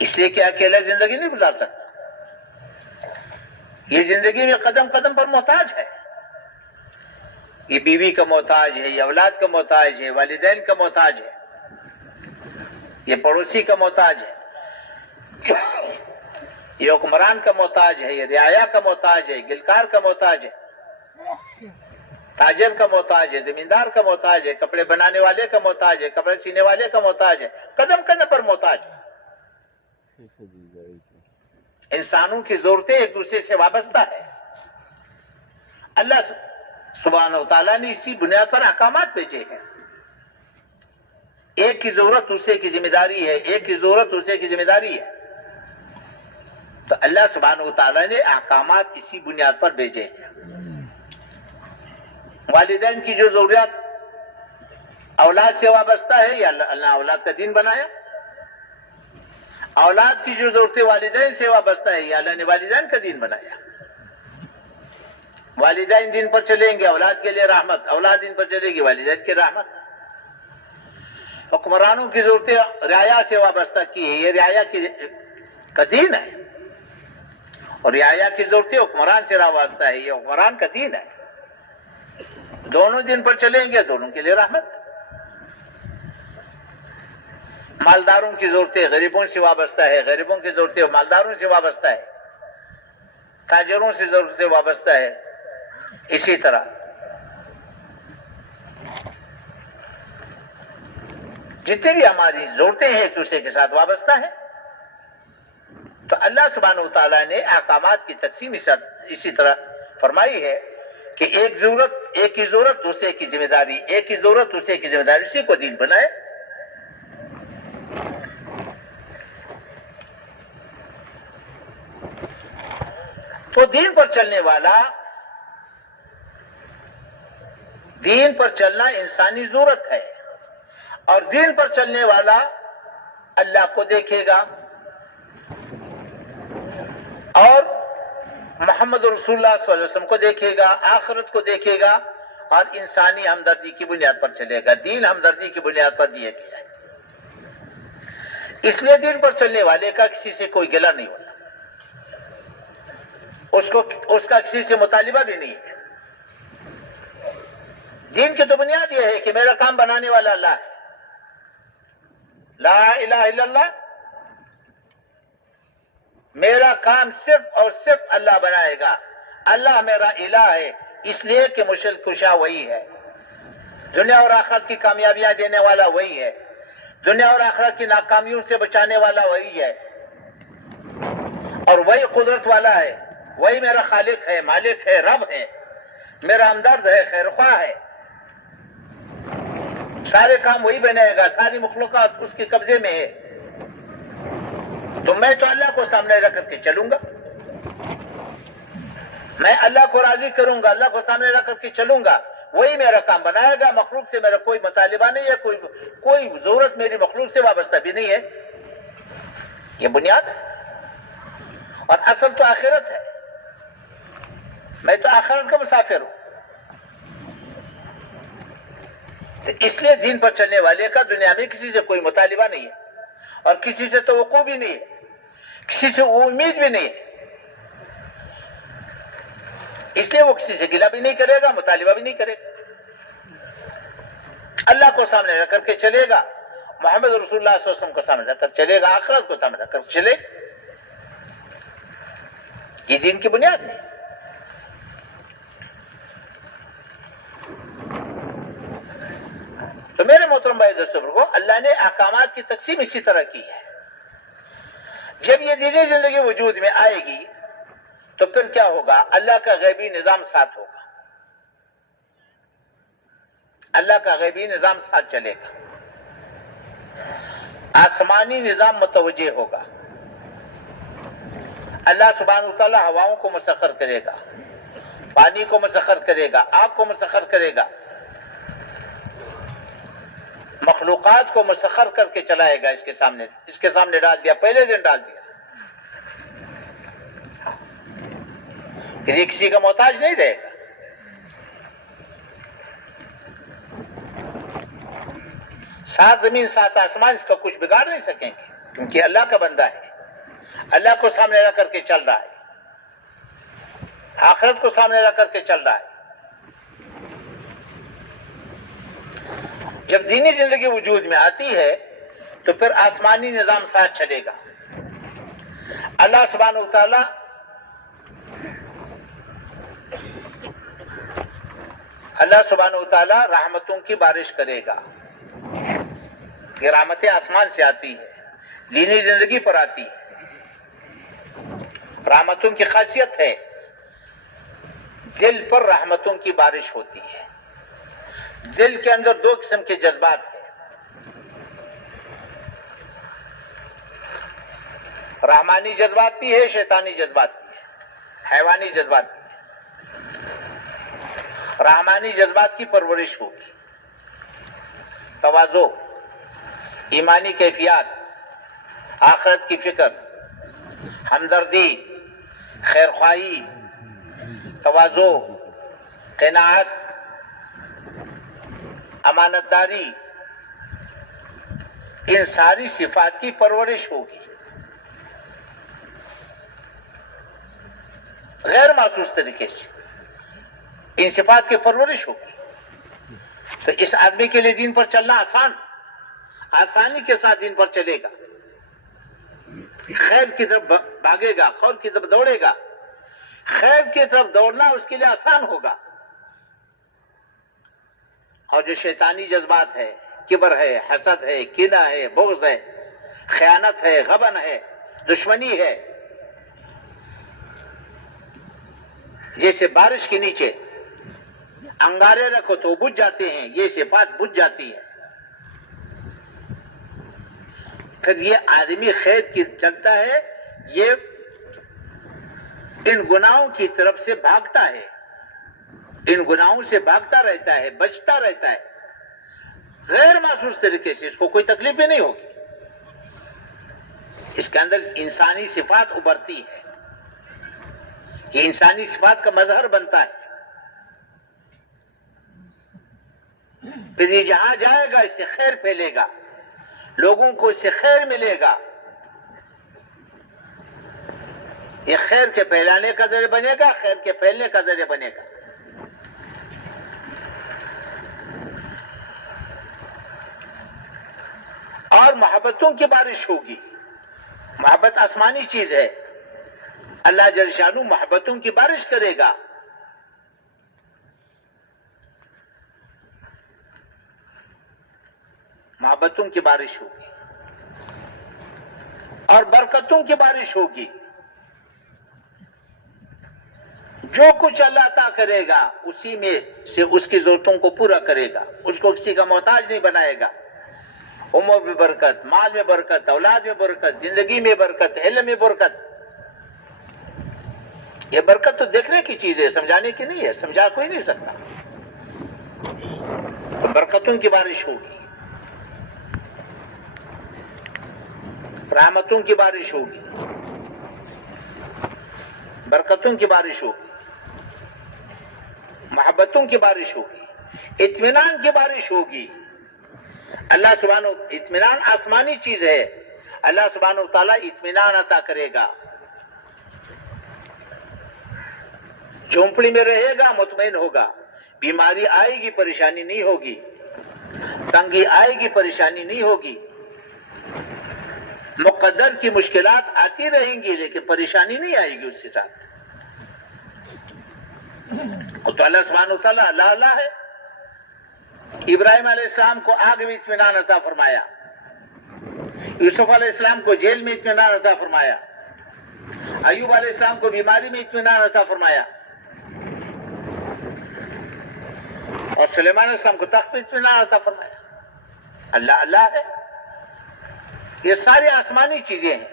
اس لیے کہ اکیلا زندگی نہیں گزار سکتا, یہ زندگی میں قدم قدم پر محتاج ہے. یہ بیوی کا محتاج ہے, یہ اولاد کا محتاج ہے, والدین کا محتاج ہے, یہ پڑوسی کا محتاج ہے, یہ حکمران کا محتاج ہے, یہ رعایا کا محتاج ہے, گلکار کا محتاج ہے, تاجر کا محتاج ہے, زمیندار کا محتاج ہے, کپڑے بنانے والے کا محتاج ہے, کپڑے سینے والے کا محتاج ہے, قدم قدم پر محتاج ہے. انسانوں کی ضرورتیں ایک دوسرے سے وابستہ ہے. اللہ سبحانہ وتعالیٰ نے اسی بنیاد پر احکامات بھیجے ہیں. ایک کی ضرورت دوسرے کی ذمہ داری ہے, ایک کی ضرورت دوسرے کی ذمہ داری ہے. تو اللہ سبحانہ وتعالیٰ نے احکامات اسی بنیاد پر بھیجے ہیں. والدین کی جو ضروریات اولاد سے وابستہ ہے, یا اللہ نے اولاد کا دین بنایا. اولاد کی جو ضرورتیں والدین سے وابستہ ہے, یا اللہ نے والدین کا دین بنایا. والدین دین پر چلیں گے اولاد کے لیے رحمت, اولاد دین پر چلے گی والدین کی رحمت. حکمرانوں کی ضرورتیں رعایا سے وابستہ کی ہے, یہ رعایا کا دین ہے, اور رعایا کی ضرورتیں حکمران سے وابستہ ہے, یہ حکمران کا دین ہے. دونوں دین پر چلیں گے, دونوں کے لیے رحمت. مالداروں کی ضرورتیں غریبوں سے وابستہ ہے, غریبوں کی ضرورتیں مالداروں سے وابستہ ہے, تاجروں سے ضرورتیں وابستہ ہے. اسی طرح جتنی بھی ہماری ضرورتیں ہیں ایک دوسرے کے ساتھ وابستہ ہیں. تو اللہ سبحانہ وتعالیٰ نے احکامات کی تقسیم اسی طرح فرمائی ہے کہ ایک کی ضرورت دوسرے کی ذمہ داری, ایک کی ضرورت دوسرے کی ذمہ داری, اسی کو دین بنائے. تو دین پر چلنے والا, دین پر چلنا انسانی ضرورت ہے, اور دین پر چلنے والا اللہ کو دیکھے گا اور محمد رسول اللہ صلی اللہ علیہ وسلم کو دیکھے گا, آخرت کو دیکھے گا, اور انسانی ہمدردی کی بنیاد پر چلے گا. دین ہمدردی کی بنیاد پر دیا گیا ہے. اس لیے دین پر چلنے والے کا کسی سے کوئی گلہ نہیں ہوتا, اس کا کسی سے مطالبہ بھی نہیں ہے. دین کی تو بنیاد یہ ہے کہ میرا کام بنانے والا اللہ ہے. لا الہ الا اللہ, میرا کام صرف اور صرف اللہ بنائے گا. اللہ میرا الہ ہے, اس لیے کہ مشکل کشا وہی ہے, دنیا اور آخرت کی کامیابیاں دینے والا وہی ہے, دنیا اور آخرت کی ناکامیوں سے بچانے والا وہی ہے, اور وہی قدرت والا ہے, وہی میرا خالق ہے, مالک ہے, رب ہے, میرا ہمدرد ہے, خیرخواہ ہے. سارے کام وہی بنائے گا, ساری مخلوقات اس کے قبضے میں ہے. تو میں تو اللہ کو سامنے رکھ کر کے چلوں گا, میں اللہ کو راضی کروں گا, اللہ کو سامنے رکھ کر کے چلوں گا, وہی میرا کام بنائے گا. مخلوق سے میرا کوئی مطالبہ نہیں ہے, کوئی ضرورت میری مخلوق سے وابستہ بھی نہیں ہے. یہ بنیاد ہے, اور اصل تو آخرت ہے. میں تو آخرت کا مسافر ہوں. تو اس لیے دین پر چلنے والے کا دنیا میں کسی سے کوئی مطالبہ نہیں ہے, اور کسی سے توقع بھی نہیں ہے, کسی سے امید بھی نہیں ہے. اس لیے وہ کسی سے گلہ بھی نہیں کرے گا, مطالبہ بھی نہیں کرے گا. اللہ کو سامنے رکھ کر کے چلے گا, محمد رسول اللہ صلی اللہ علیہ وسلم کو سامنے رکھ کر چلے گا, آخرت کو سامنے رکھ کر چلے گا. یہ دین کی بنیاد ہے. تو میرے محترم بھائی دوستوں کو اللہ نے احکامات کی تقسیم اسی طرح کی ہے. جب یہ دینی زندگی وجود میں آئے گی تو پھر کیا ہوگا؟ اللہ کا غیبی نظام ساتھ ہوگا. اللہ کا غیبی نظام ساتھ چلے گا، آسمانی نظام متوجہ ہوگا، اللہ سبحانہ وتعالی ہواؤں کو مسخر کرے گا، پانی کو مسخر کرے گا، آگ کو مسخر کرے گا، مخلوقات کو مسخر کر کے چلائے گا، اس کے سامنے ڈال دیا، پہلے دن ڈال دیا، پھر یہ کسی کا محتاج نہیں رہے گا۔ سات زمین سات آسمان اس کا کچھ بگاڑ نہیں سکیں گے، کیونکہ اللہ کا بندہ ہے، اللہ کو سامنے رکھ کر کے چل رہا ہے، آخرت کو سامنے رکھ کر کے چل رہا ہے۔ جب دینی زندگی وجود میں آتی ہے تو پھر آسمانی نظام ساتھ چلے گا۔ اللہ سبحانہ وتعالی رحمتوں کی بارش کرے گا۔ یہ رحمتیں آسمان سے آتی ہے، دینی زندگی پر آتی ہے۔ رحمتوں کی خاصیت ہے دل پر رحمتوں کی بارش ہوتی ہے۔ دل کے اندر دو قسم کے جذبات ہیں، رحمانی جذبات بھی ہے، شیطانی جذبات بھی ہے، حیوانی جذبات بھی ہے۔ رحمانی جذبات کی پرورش ہوگی، تواضع، ایمانی کیفیات، آخرت کی فکر، ہمدردی، خیرخواہی، تواضع، قناعت، امانت داری، ان ساری صفات کی پرورش ہوگی غیر محسوس طریقے سے، ان صفات کی پرورش ہوگی تو اس آدمی کے لیے دین پر چلنا آسانی کے ساتھ دین پر چلے گا، خیر کی طرف بھاگے گا، خیر کی طرف دوڑے گا، خیر کی طرف دوڑنا اس کے لیے آسان ہوگا۔ اور جو شیطانی جذبات ہے، کبر ہے، حسد ہے، کینہ ہے، بغض ہے، خیانت ہے، غبن ہے، دشمنی ہے، جیسے بارش کے نیچے انگارے رکھو تو بجھ جاتے ہیں، یہ صفات بجھ جاتی ہے۔ پھر یہ آدمی خیر کی چلتا ہے، یہ ان گناہوں کی طرف سے بھاگتا ہے، ان گناہوں سے بھاگتا رہتا ہے، بچتا رہتا ہے غیر محسوس طریقے سے، اس کو کوئی تکلیف بھی نہیں ہوگی۔ اس کے اندر انسانی صفات ابھرتی ہے، یہ انسانی صفات کا مظہر بنتا ہے۔ پھر یہ جہاں جائے گا اس سے خیر پھیلے گا، لوگوں کو اس سے خیر ملے گا، یہ خیر کے پھیلانے کا ذریعہ بنے گا، خیر کے پھیلنے کا ذریعہ بنے گا۔ اور محبتوں کی بارش ہوگی، محبت آسمانی چیز ہے، اللہ جل شانہ محبتوں کی بارش کرے گا۔ محبتوں کی بارش ہوگی اور برکتوں کی بارش ہوگی۔ جو کچھ اللہ عطا کرے گا اسی میں سے اس کی ضرورتوں کو پورا کرے گا، اس کو کسی کا محتاج نہیں بنائے گا۔ عمر میں برکت، مال میں برکت، اولاد میں برکت، زندگی میں برکت، علم میں برکت۔ یہ برکت تو دیکھنے کی چیز ہے، سمجھانے کی نہیں ہے، سمجھا کوئی نہیں سکتا۔ تو برکتوں کی بارش ہوگی، رحمتوں کی بارش ہوگی، برکتوں کی بارش ہوگی، محبتوں کی بارش ہوگی، اطمینان کی بارش ہوگی۔ اللہ سبحانہ اطمینان آسمانی چیز ہے، اللہ سبحانہ وتعالی اطمینان عطا کرے گا۔ جھونپڑی میں رہے گا مطمئن ہوگا، بیماری آئے گی پریشانی نہیں ہوگی، تنگی آئے گی پریشانی نہیں ہوگی، مقدر کی مشکلات آتی رہیں گی لیکن پریشانی نہیں آئے گی اس کے ساتھ۔ تو اللہ سبحانہ وتعالی اللہ ہے۔ ابراہیم علیہ السلام کو آگ میں اطمینان عطا فرمایا، یوسف علیہ السلام کو جیل میں اطمینان عطا فرمایا، ایوب علیہ السلام کو بیماری میں اطمینان عطا فرمایا، اور سلیمان علیہ السلام کو تخت پہ اطمینان عطا فرمایا. اللہ اللہ ہے. یہ ساری آسمانی چیزیں ہیں.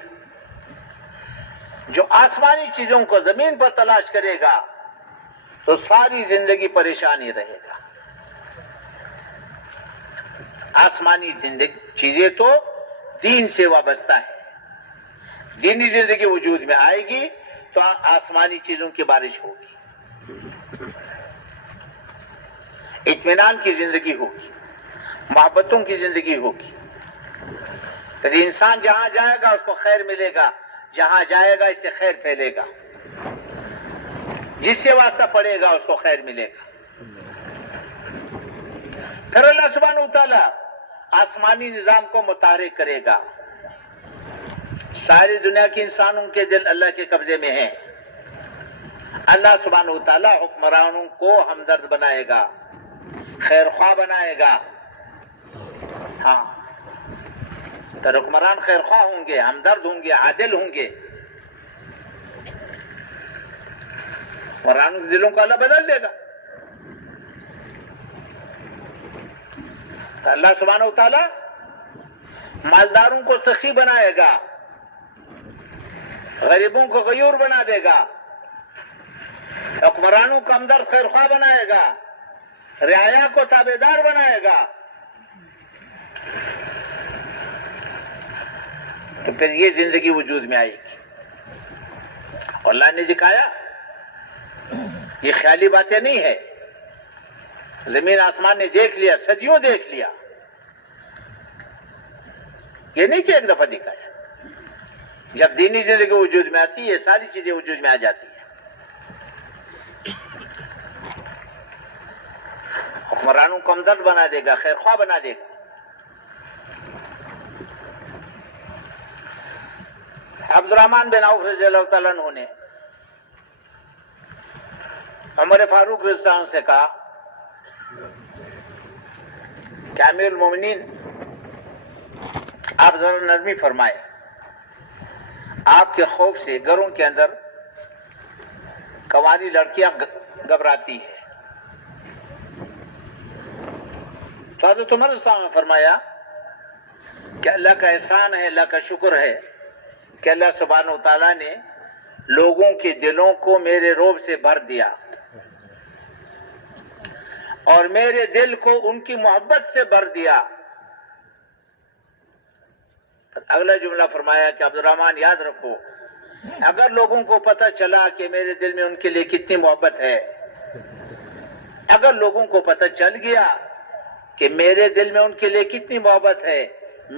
جو آسمانی چیزوں کو زمین پر تلاش کرے گا تو ساری زندگی پریشانی رہے گا. آسمانی چیزیں تو دین سے وابستہ ہے. دینی زندگی وجود میں آئے گی تو آسمانی چیزوں کی بارش ہوگی, اطمینان کی زندگی ہوگی, محبتوں کی زندگی ہوگی. پھر انسان جہاں جائے گا اس کو خیر ملے گا, جہاں جائے گا اس سے خیر پھیلے گا, جس سے واسطہ پڑے گا اس کو خیر ملے گا. پھر اللہ سبحانہ وتعالی آسمانی نظام کو متحرک کرے گا. ساری دنیا کے انسانوں کے دل اللہ کے قبضے میں ہیں. اللہ سبحانہ وتعالی حکمرانوں کو ہمدرد بنائے گا, خیر خواہ بنائے گا. ہاں, تو حکمران خیر خواہ ہوں گے, ہمدرد ہوں گے, عادل ہوں گے. حکمرانوں کے دلوں کو اللہ بدل دے گا. تو اللہ سبحانہ وتعالی مالداروں کو سخی بنائے گا, غریبوں کو غیور بنا دے گا, حکمرانوں کو ہمدرد خیر خواہ بنائے گا, رعایا کو تابعدار بنائے گا. تو پھر یہ زندگی وجود میں آئے گی. اللہ نے دکھایا, یہ خیالی باتیں نہیں ہے. زمین آسمان نے دیکھ لیا, صدیوں دیکھ لیا. یہ نہیں کہ ایک دفعہ دکھایا. جب دینی زندگی وجود میں آتی ہے یہ ساری چیزیں وجود میں آ جاتی ہیں. حکمرانوں کو ہمدرد بنا دے گا, خیر خواہ بنا دے گا. عبد الرحمن بن عوف رضی اللہ تعالیٰ عنہ نے عمر فاروق رضی اللہ عنہ سے کہا کہ امیر المومنین آپ ذرا نرمی فرمائے, آپ کے خوف سے گھروں کے اندر کنواری لڑکیاں گھبراتی ہے. تو حضرت عمر رضی اللہ عنہ نے فرمایا کہ اللہ کا احسان ہے, اللہ کا شکر ہے کہ اللہ سبحانہ وتعالیٰ نے لوگوں کے دلوں کو میرے رعب سے بھر دیا اور میرے دل کو ان کی محبت سے بھر دیا. اگلا جملہ فرمایا کہ عبد الرحمن یاد رکھو, اگر لوگوں کو پتہ چلا کہ میرے دل میں ان کے لیے کتنی محبت ہے, اگر لوگوں کو پتہ چل گیا کہ میرے دل میں ان کے لیے کتنی محبت ہے,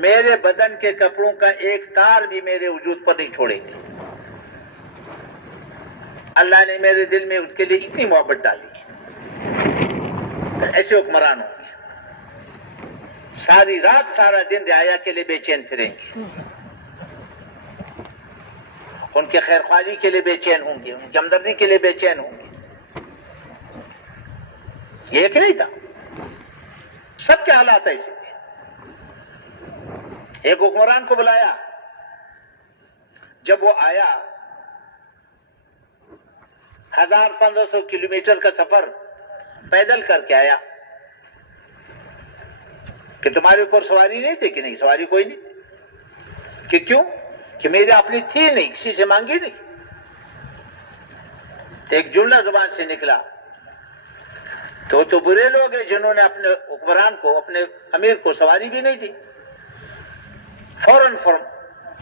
میرے بدن کے کپڑوں کا ایک تار بھی میرے وجود پر نہیں چھوڑیں گے. اللہ نے میرے دل میں اس کے لیے اتنی محبت ڈالی. ایسے حکمران ہوں گے, ساری رات سارا دن رعایا کے لیے بے چین پھریں گے, ان کے خیر خواہی کے لیے بے چین ہوں گے, ان کی ہمدردی کے لیے بے چین ہوں گے. یہ ایک نہیں تھا, سب کے حالات ایسے تھے. ایک حکمران کو بلایا, جب وہ آیا 1500 کلومیٹر کا سفر پیدل کر کے آیا کہ تمہارے اوپر سواری نہیں تھی؟ کہ نہیں, سواری کوئی نہیں. کہ کیوں؟ کہ میری اپنی تھی نہیں, کسی سے مانگی نہیں. تو ایک جملہ زبان سے نکلا, تو برے لوگ ہیں جنہوں نے اپنے حکمران کو, اپنے امیر کو سواری بھی نہیں دی. فوراً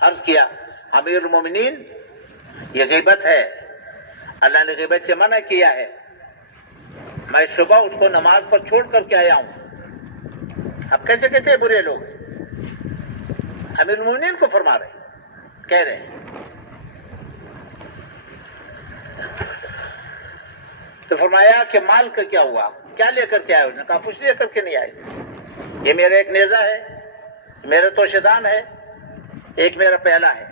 عرض کیا, امیر المومنین یہ غیبت ہے, اللہ نے غیبت سے منع کیا ہے. میں صبح اس کو نماز پر چھوڑ کر کے آیا ہوں. اب کیسے کہتے ہیں برے لوگ؟ امیر المومنین کو فرما رہے, کہہ رہے ہیں. تو فرمایا کہ مال کا کیا ہوا, کیا لے کر کے آئے؟ انہوں نے کہا کچھ لے کر کے نہیں آئے. یہ میرا ایک نیزہ ہے, میرا توشدان ہے, ایک میرا پہلا ہے,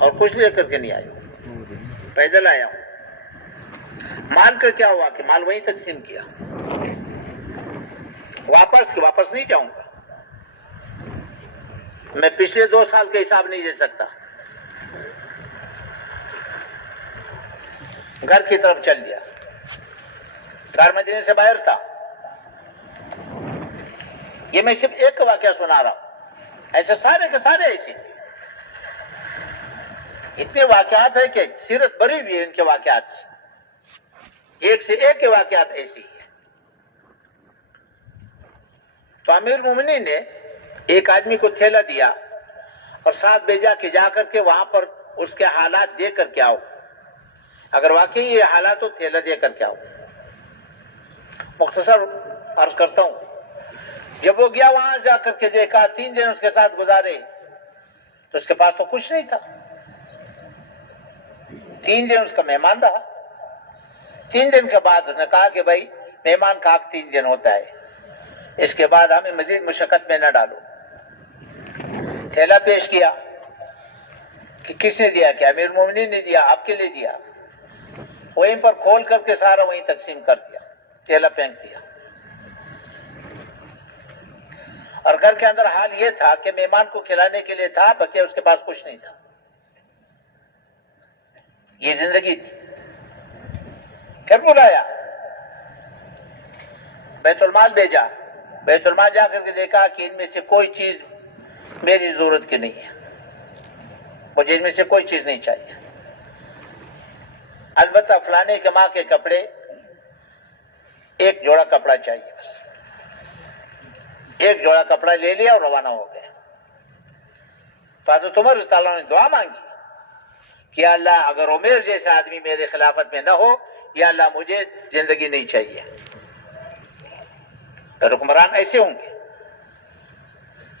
اور کچھ لے کر کے نہیں آیا, پیدل آیا ہوں. مال کا کیا ہوا؟ کہ مال وہیں تقسیم کیا, واپس نہیں جاؤں گا. میں پچھلے 2 سال کا حساب نہیں دے سکتا. گھر کی طرف چل دیا. کار مدینے سے باہر تھا. یہ میں صرف ایک واقعہ سنا رہا ہوں، ایسے سارے کے سارے ایسے تھے. اتنے واقعات ہیں کہ سیرت بری ہوئی ہے ان کے واقعات سے، ایک سے ایک کے واقعات ایسے ہی ہیں. تو امیر المومنین نے ایک آدمی کو تھیلا دیا اور ساتھ بھیجا کہ جا کر کے وہاں پر اس کے حالات دیکھ کر کے آؤ، اگر واقعی یہ حالات ہو تھیلا دے کر کے آؤ. مختصر عرض کرتا ہوں، جب وہ گیا وہاں جا کر کے دیکھا، 3 دن اس کے ساتھ گزارے تو اس کے پاس تو کچھ نہیں تھا. 3 دن اس کا مہمان رہا. 3 دن کے بعد اس نے کہا کہ بھائی مہمان کا حق 3 دن ہوتا ہے، اس کے بعد ہمیں مزید مشقت میں نہ ڈالو. تھیلا پیش کیا کہ کس نے دیا؟ کہ امیر المومنین نے دیا. آپ کے لیے دیا. وہیں پر کھول کر کے سارا وہیں تقسیم کر دیا، تھیلا پھینک دیا. اور گھر کے اندر حال یہ تھا کہ مہمان کو کھلانے کے لیے تھا، بلکہ اس کے پاس کچھ نہیں تھا. یہ زندگی تھی. پھر بلایا، بیت المال بھیجا. بیت المال جا کر کے دیکھا کہ ان میں سے کوئی چیز میری ضرورت کی نہیں ہے، مجھے ان میں سے کوئی چیز نہیں چاہیے. البتہ فلانے کے ماں کے کپڑے، ایک جوڑا کپڑا چاہیے. بس ایک جوڑا کپڑا لے لیا اور روانہ ہو گئے. تو حضرت عمر رضی اللہ عنہ نے دعا مانگی کہ یا اللہ اگر عمر جیسا آدمی میرے خلافت میں نہ ہو، یا اللہ مجھے زندگی نہیں چاہیے. تو حکمران ایسے ہوں گے.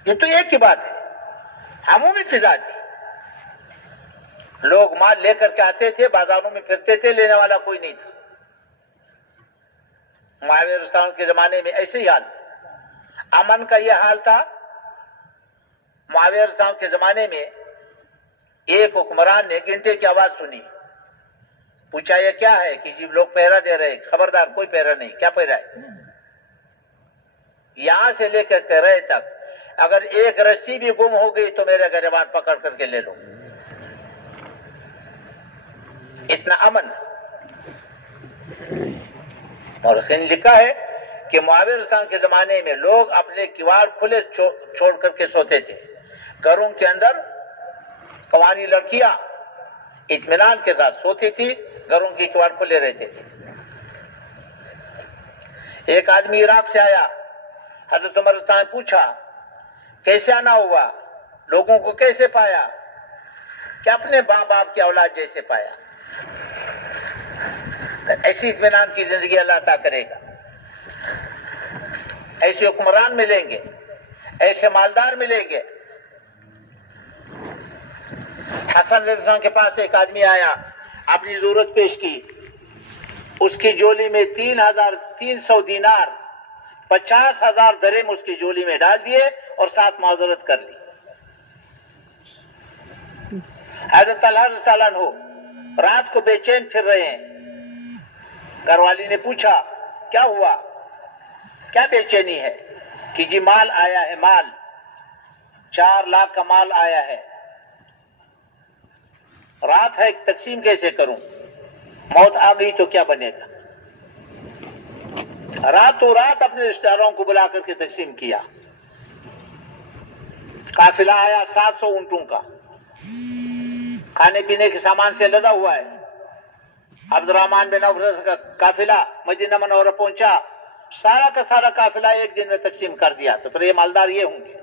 یہ تو ایک کی بات ہے. عمومی فضا تھی. لوگ مال لے کر کے آتے تھے، بازاروں میں پھرتے تھے، لینے والا کوئی نہیں تھا. معاویہ رضی اللہ عنہ کے زمانے میں ایسے ہی حال. امن کا یہ حال تھا. معاویہ رضی اللہ عنہ کے زمانے میں ایک حکمران نے گھنٹے کی آواز سنی. پوچھا یہ کیا ہے؟ کہ جی لوگ پہرا دے رہے. خبردار کوئی پہرا نہیں. کیا پہرا ہے؟ یہاں سے لے کر کے رہے تک اگر ایک رسی بھی گم ہو گئی تو میرے گریبان پکڑ کر کے لے لو. اتنا امن. اور اس نے لکھا ہے کہ معاویہ رضی اللہ عنہ کے زمانے میں لوگ اپنے کواڑ کھلے چھوڑ کر کے سوتے تھے. گھروں کے اندر قوانی لڑکیاں اطمینان کے ساتھ سوتی تھی، گھروں کی کواڑ کھلے رہتے تھے. ایک آدمی عراق سے آیا. حضرت عمر رضی اللہ عنہ نے پوچھا کیسے آنا ہوا، لوگوں کو کیسے پایا؟ کہ اپنے ماں باپ کی اولاد جیسے پایا. ایسی اطمینان کی زندگی اللہ عطا کرے گا. ایسے حکمران ملیں گے، ایسے مالدار ملیں گے. حسن رضی اللہ عنہ کے پاس ایک آدمی آیا، اپنی ضرورت پیش کی. اس کی جولی میں 3,300 دینار، 50,000 درہم اس کی جولی میں ڈال دیے اور ساتھ معذرت کر لی. حضرت طلحہ رضی اللہ عنہ رات کو بے چین پھر رہے ہیں. گھر والی نے پوچھا کیا ہوا، کیا بے چینی ہے؟ کہ جی مال آیا ہے، مال 4 لاکھ کا مال آیا ہے. رات ہے، تقسیم کیسے کروں؟ موت آ گئی تو کیا بنے گا؟ راتوں رات اپنے رشتہ داروں کو بلا کر کے تقسیم کیا. قافلہ آیا 700 اونٹوں کا، کھانے پینے کے سامان سے لدا ہوا ہے. عبد الرحمن بن عوف کا قافلہ مدینہ منورہ پہنچا، سارا کا سارا قافلہ ایک دن میں تقسیم کر دیا. تو پھر یہ مالدار یہ ہوں گے.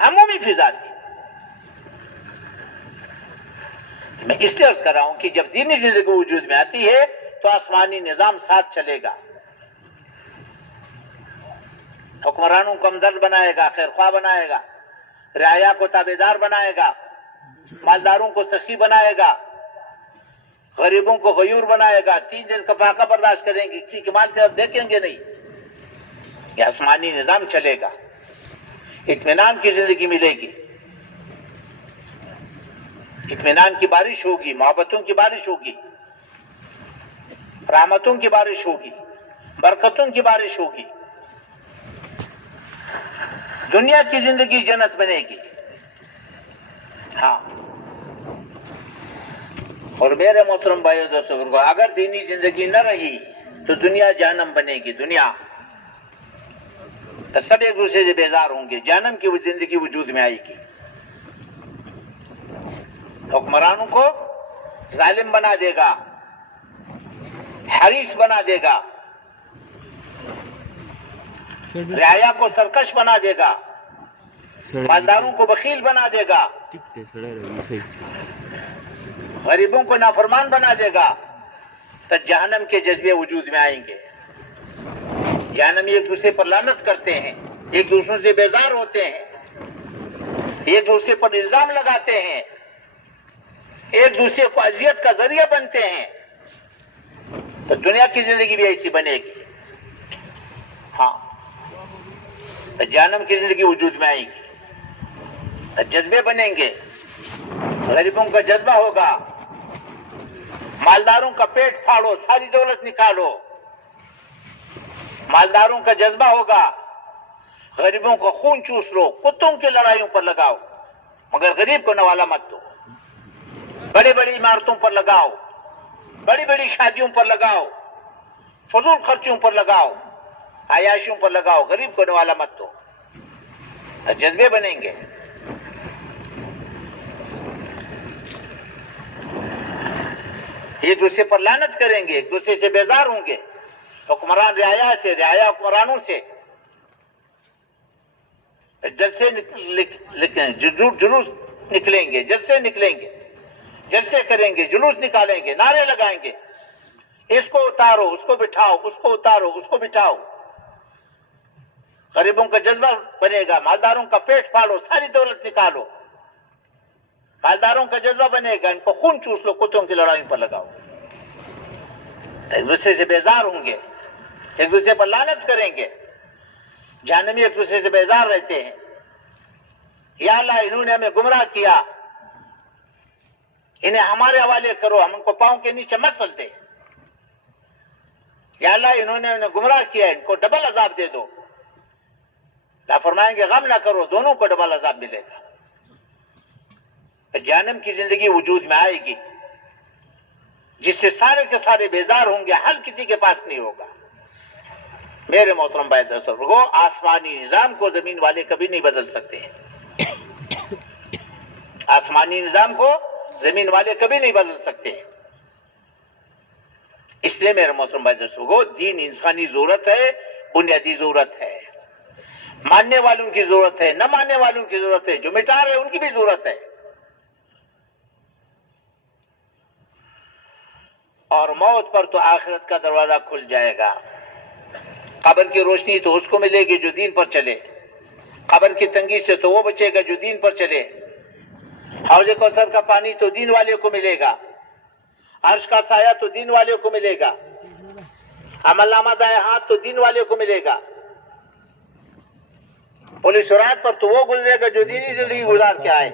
عمومی فضا تھی. میں اس لیے عرض کر رہا ہوں کہ جب دینی زندگی وجود میں آتی ہے تو آسمانی نظام ساتھ چلے گا. حکمرانوں کو ہمدرد بنائے گا، خیر خواہ بنائے گا، رعایا کو تابعدار بنائے گا، مالداروں کو سخی بنائے گا، غریبوں کو غیور بنائے گا. 3 دن کا فاقہ برداشت کریں گے، کسی کے مال کی طرف دیکھیں گے نہیں. یہ آسمانی نظام چلے گا. اطمینان کی زندگی ملے گی، اطمینان کی بارش ہوگی، محبتوں کی بارش ہوگی، رحمتوں کی بارش ہوگی، برکتوں کی بارش ہوگی. دنیا کی زندگی جنت بنے گی. ہاں اور میرے محترم بھائیو دوستو، اگر دینی زندگی نہ رہی تو دنیا جہنم بنے گی. دنیا تو سب ایک دوسرے سے بیزار ہوں گے، جہنم کی وہ زندگی وجود میں آئے گی. حکمرانوں کو ظالم بنا دے گا، حریص بنا دے گا، رعایا کو سرکش بنا دے گا، مالداروں کو بخیل بنا دے گا، غریبوں کو نافرمان بنا دے گا، تو جہنم کے جذبے وجود میں آئیں گے. جہنمی ایک دوسرے پر لعنت کرتے ہیں، ایک دوسرے سے بیزار ہوتے ہیں، ایک دوسرے پر الزام لگاتے ہیں، ایک دوسرے کو اذیت کا ذریعہ بنتے ہیں. تو دنیا کی زندگی بھی ایسی بنے گی. ہاں، تو جہنم کی زندگی وجود میں آئے گی، تو جذبے بنیں گے. غریبوں کا جذبہ ہوگا، مالداروں کا پیٹ پھاڑو، ساری دولت نکالو. مالداروں کا جذبہ ہوگا، غریبوں کا خون چوس لو، کتوں کی لڑائیوں پر لگاؤ، مگر غریب کو نوالا مت دو. بڑی بڑی عمارتوں پر لگاؤ، بڑی بڑی شادیوں پر لگاؤ، فضول خرچوں پر لگاؤ، عیاشیوں پر لگاؤ، غریب کو نوالا مت دو. جذبے بنیں گے. ایک دوسرے پر لعنت کریں گے، ایک دوسرے سے بیزار ہوں گے. حکمران رعایا سے، رعایا حکمرانوں سے. جلسے جلوس نکلیں گے، جلسے نکلیں گے، جلسے کریں گے، جلوس نکالیں گے، نعرے لگائیں گے. اس کو اتارو، اس کو بٹھاؤ، اس کو اتارو، اس کو بٹھاؤ. غریبوں کا جذبہ بنے گا، مالداروں کا پیٹ پھاڑو، ساری دولت نکالو. مالداروں کا جذبہ بنے گا، ان کو خون چوس لو، کتوں کی لڑائیوں پر لگاؤ. ایک دوسرے سے بیزار ہوں گے، ایک دوسرے پر لعنت کریں گے. جہنمی ایک دوسرے سے بیزار رہتے ہیں. یا اللہ انہوں نے ہمیں گمراہ کیا، انہیں ہمارے حوالے کرو، ہم ان کو پاؤں کے نیچے مت سلتے. یا اللہ انہوں نے ہمیں گمراہ کیا، ان کو ڈبل عذاب دے دو. اللہ فرمائیں گے غم نہ کرو، دونوں کو ڈبل عذاب ملے گا. جہنم کی زندگی وجود میں آئے گی، جس سے سارے کے سارے بیزار ہوں گے، حل کسی کے پاس نہیں ہوگا. میرے محترم بھائی دوستو، آسمانی نظام کو زمین والے کبھی نہیں بدل سکتے. آسمانی نظام کو زمین والے کبھی نہیں بدل سکتے. اس لیے میرے محترم بھائی دوستو، دین انسانی ضرورت ہے، بنیادی ضرورت ہے. ماننے والوں کی ضرورت ہے، نہ ماننے والوں کی ضرورت ہے، جو مٹا رہے ان کی بھی ضرورت ہے. اور موت پر تو آخرت کا دروازہ کھل جائے گا. قبر کی روشنی تو اس کو ملے گی جو دین پر چلے، قبر کی تنگی سے تو وہ بچے گا جو دین پر چلے. حوض کوثر کا پانی تو دین والے کو ملے گا، عرش کا سایہ تو دین والے کو ملے گا، عمل نامہ دائیں ہاتھ تو دین والے کو ملے گا. پولیس رات پر تو وہ گزرے گا جو دینی زندگی گزار کے آئے.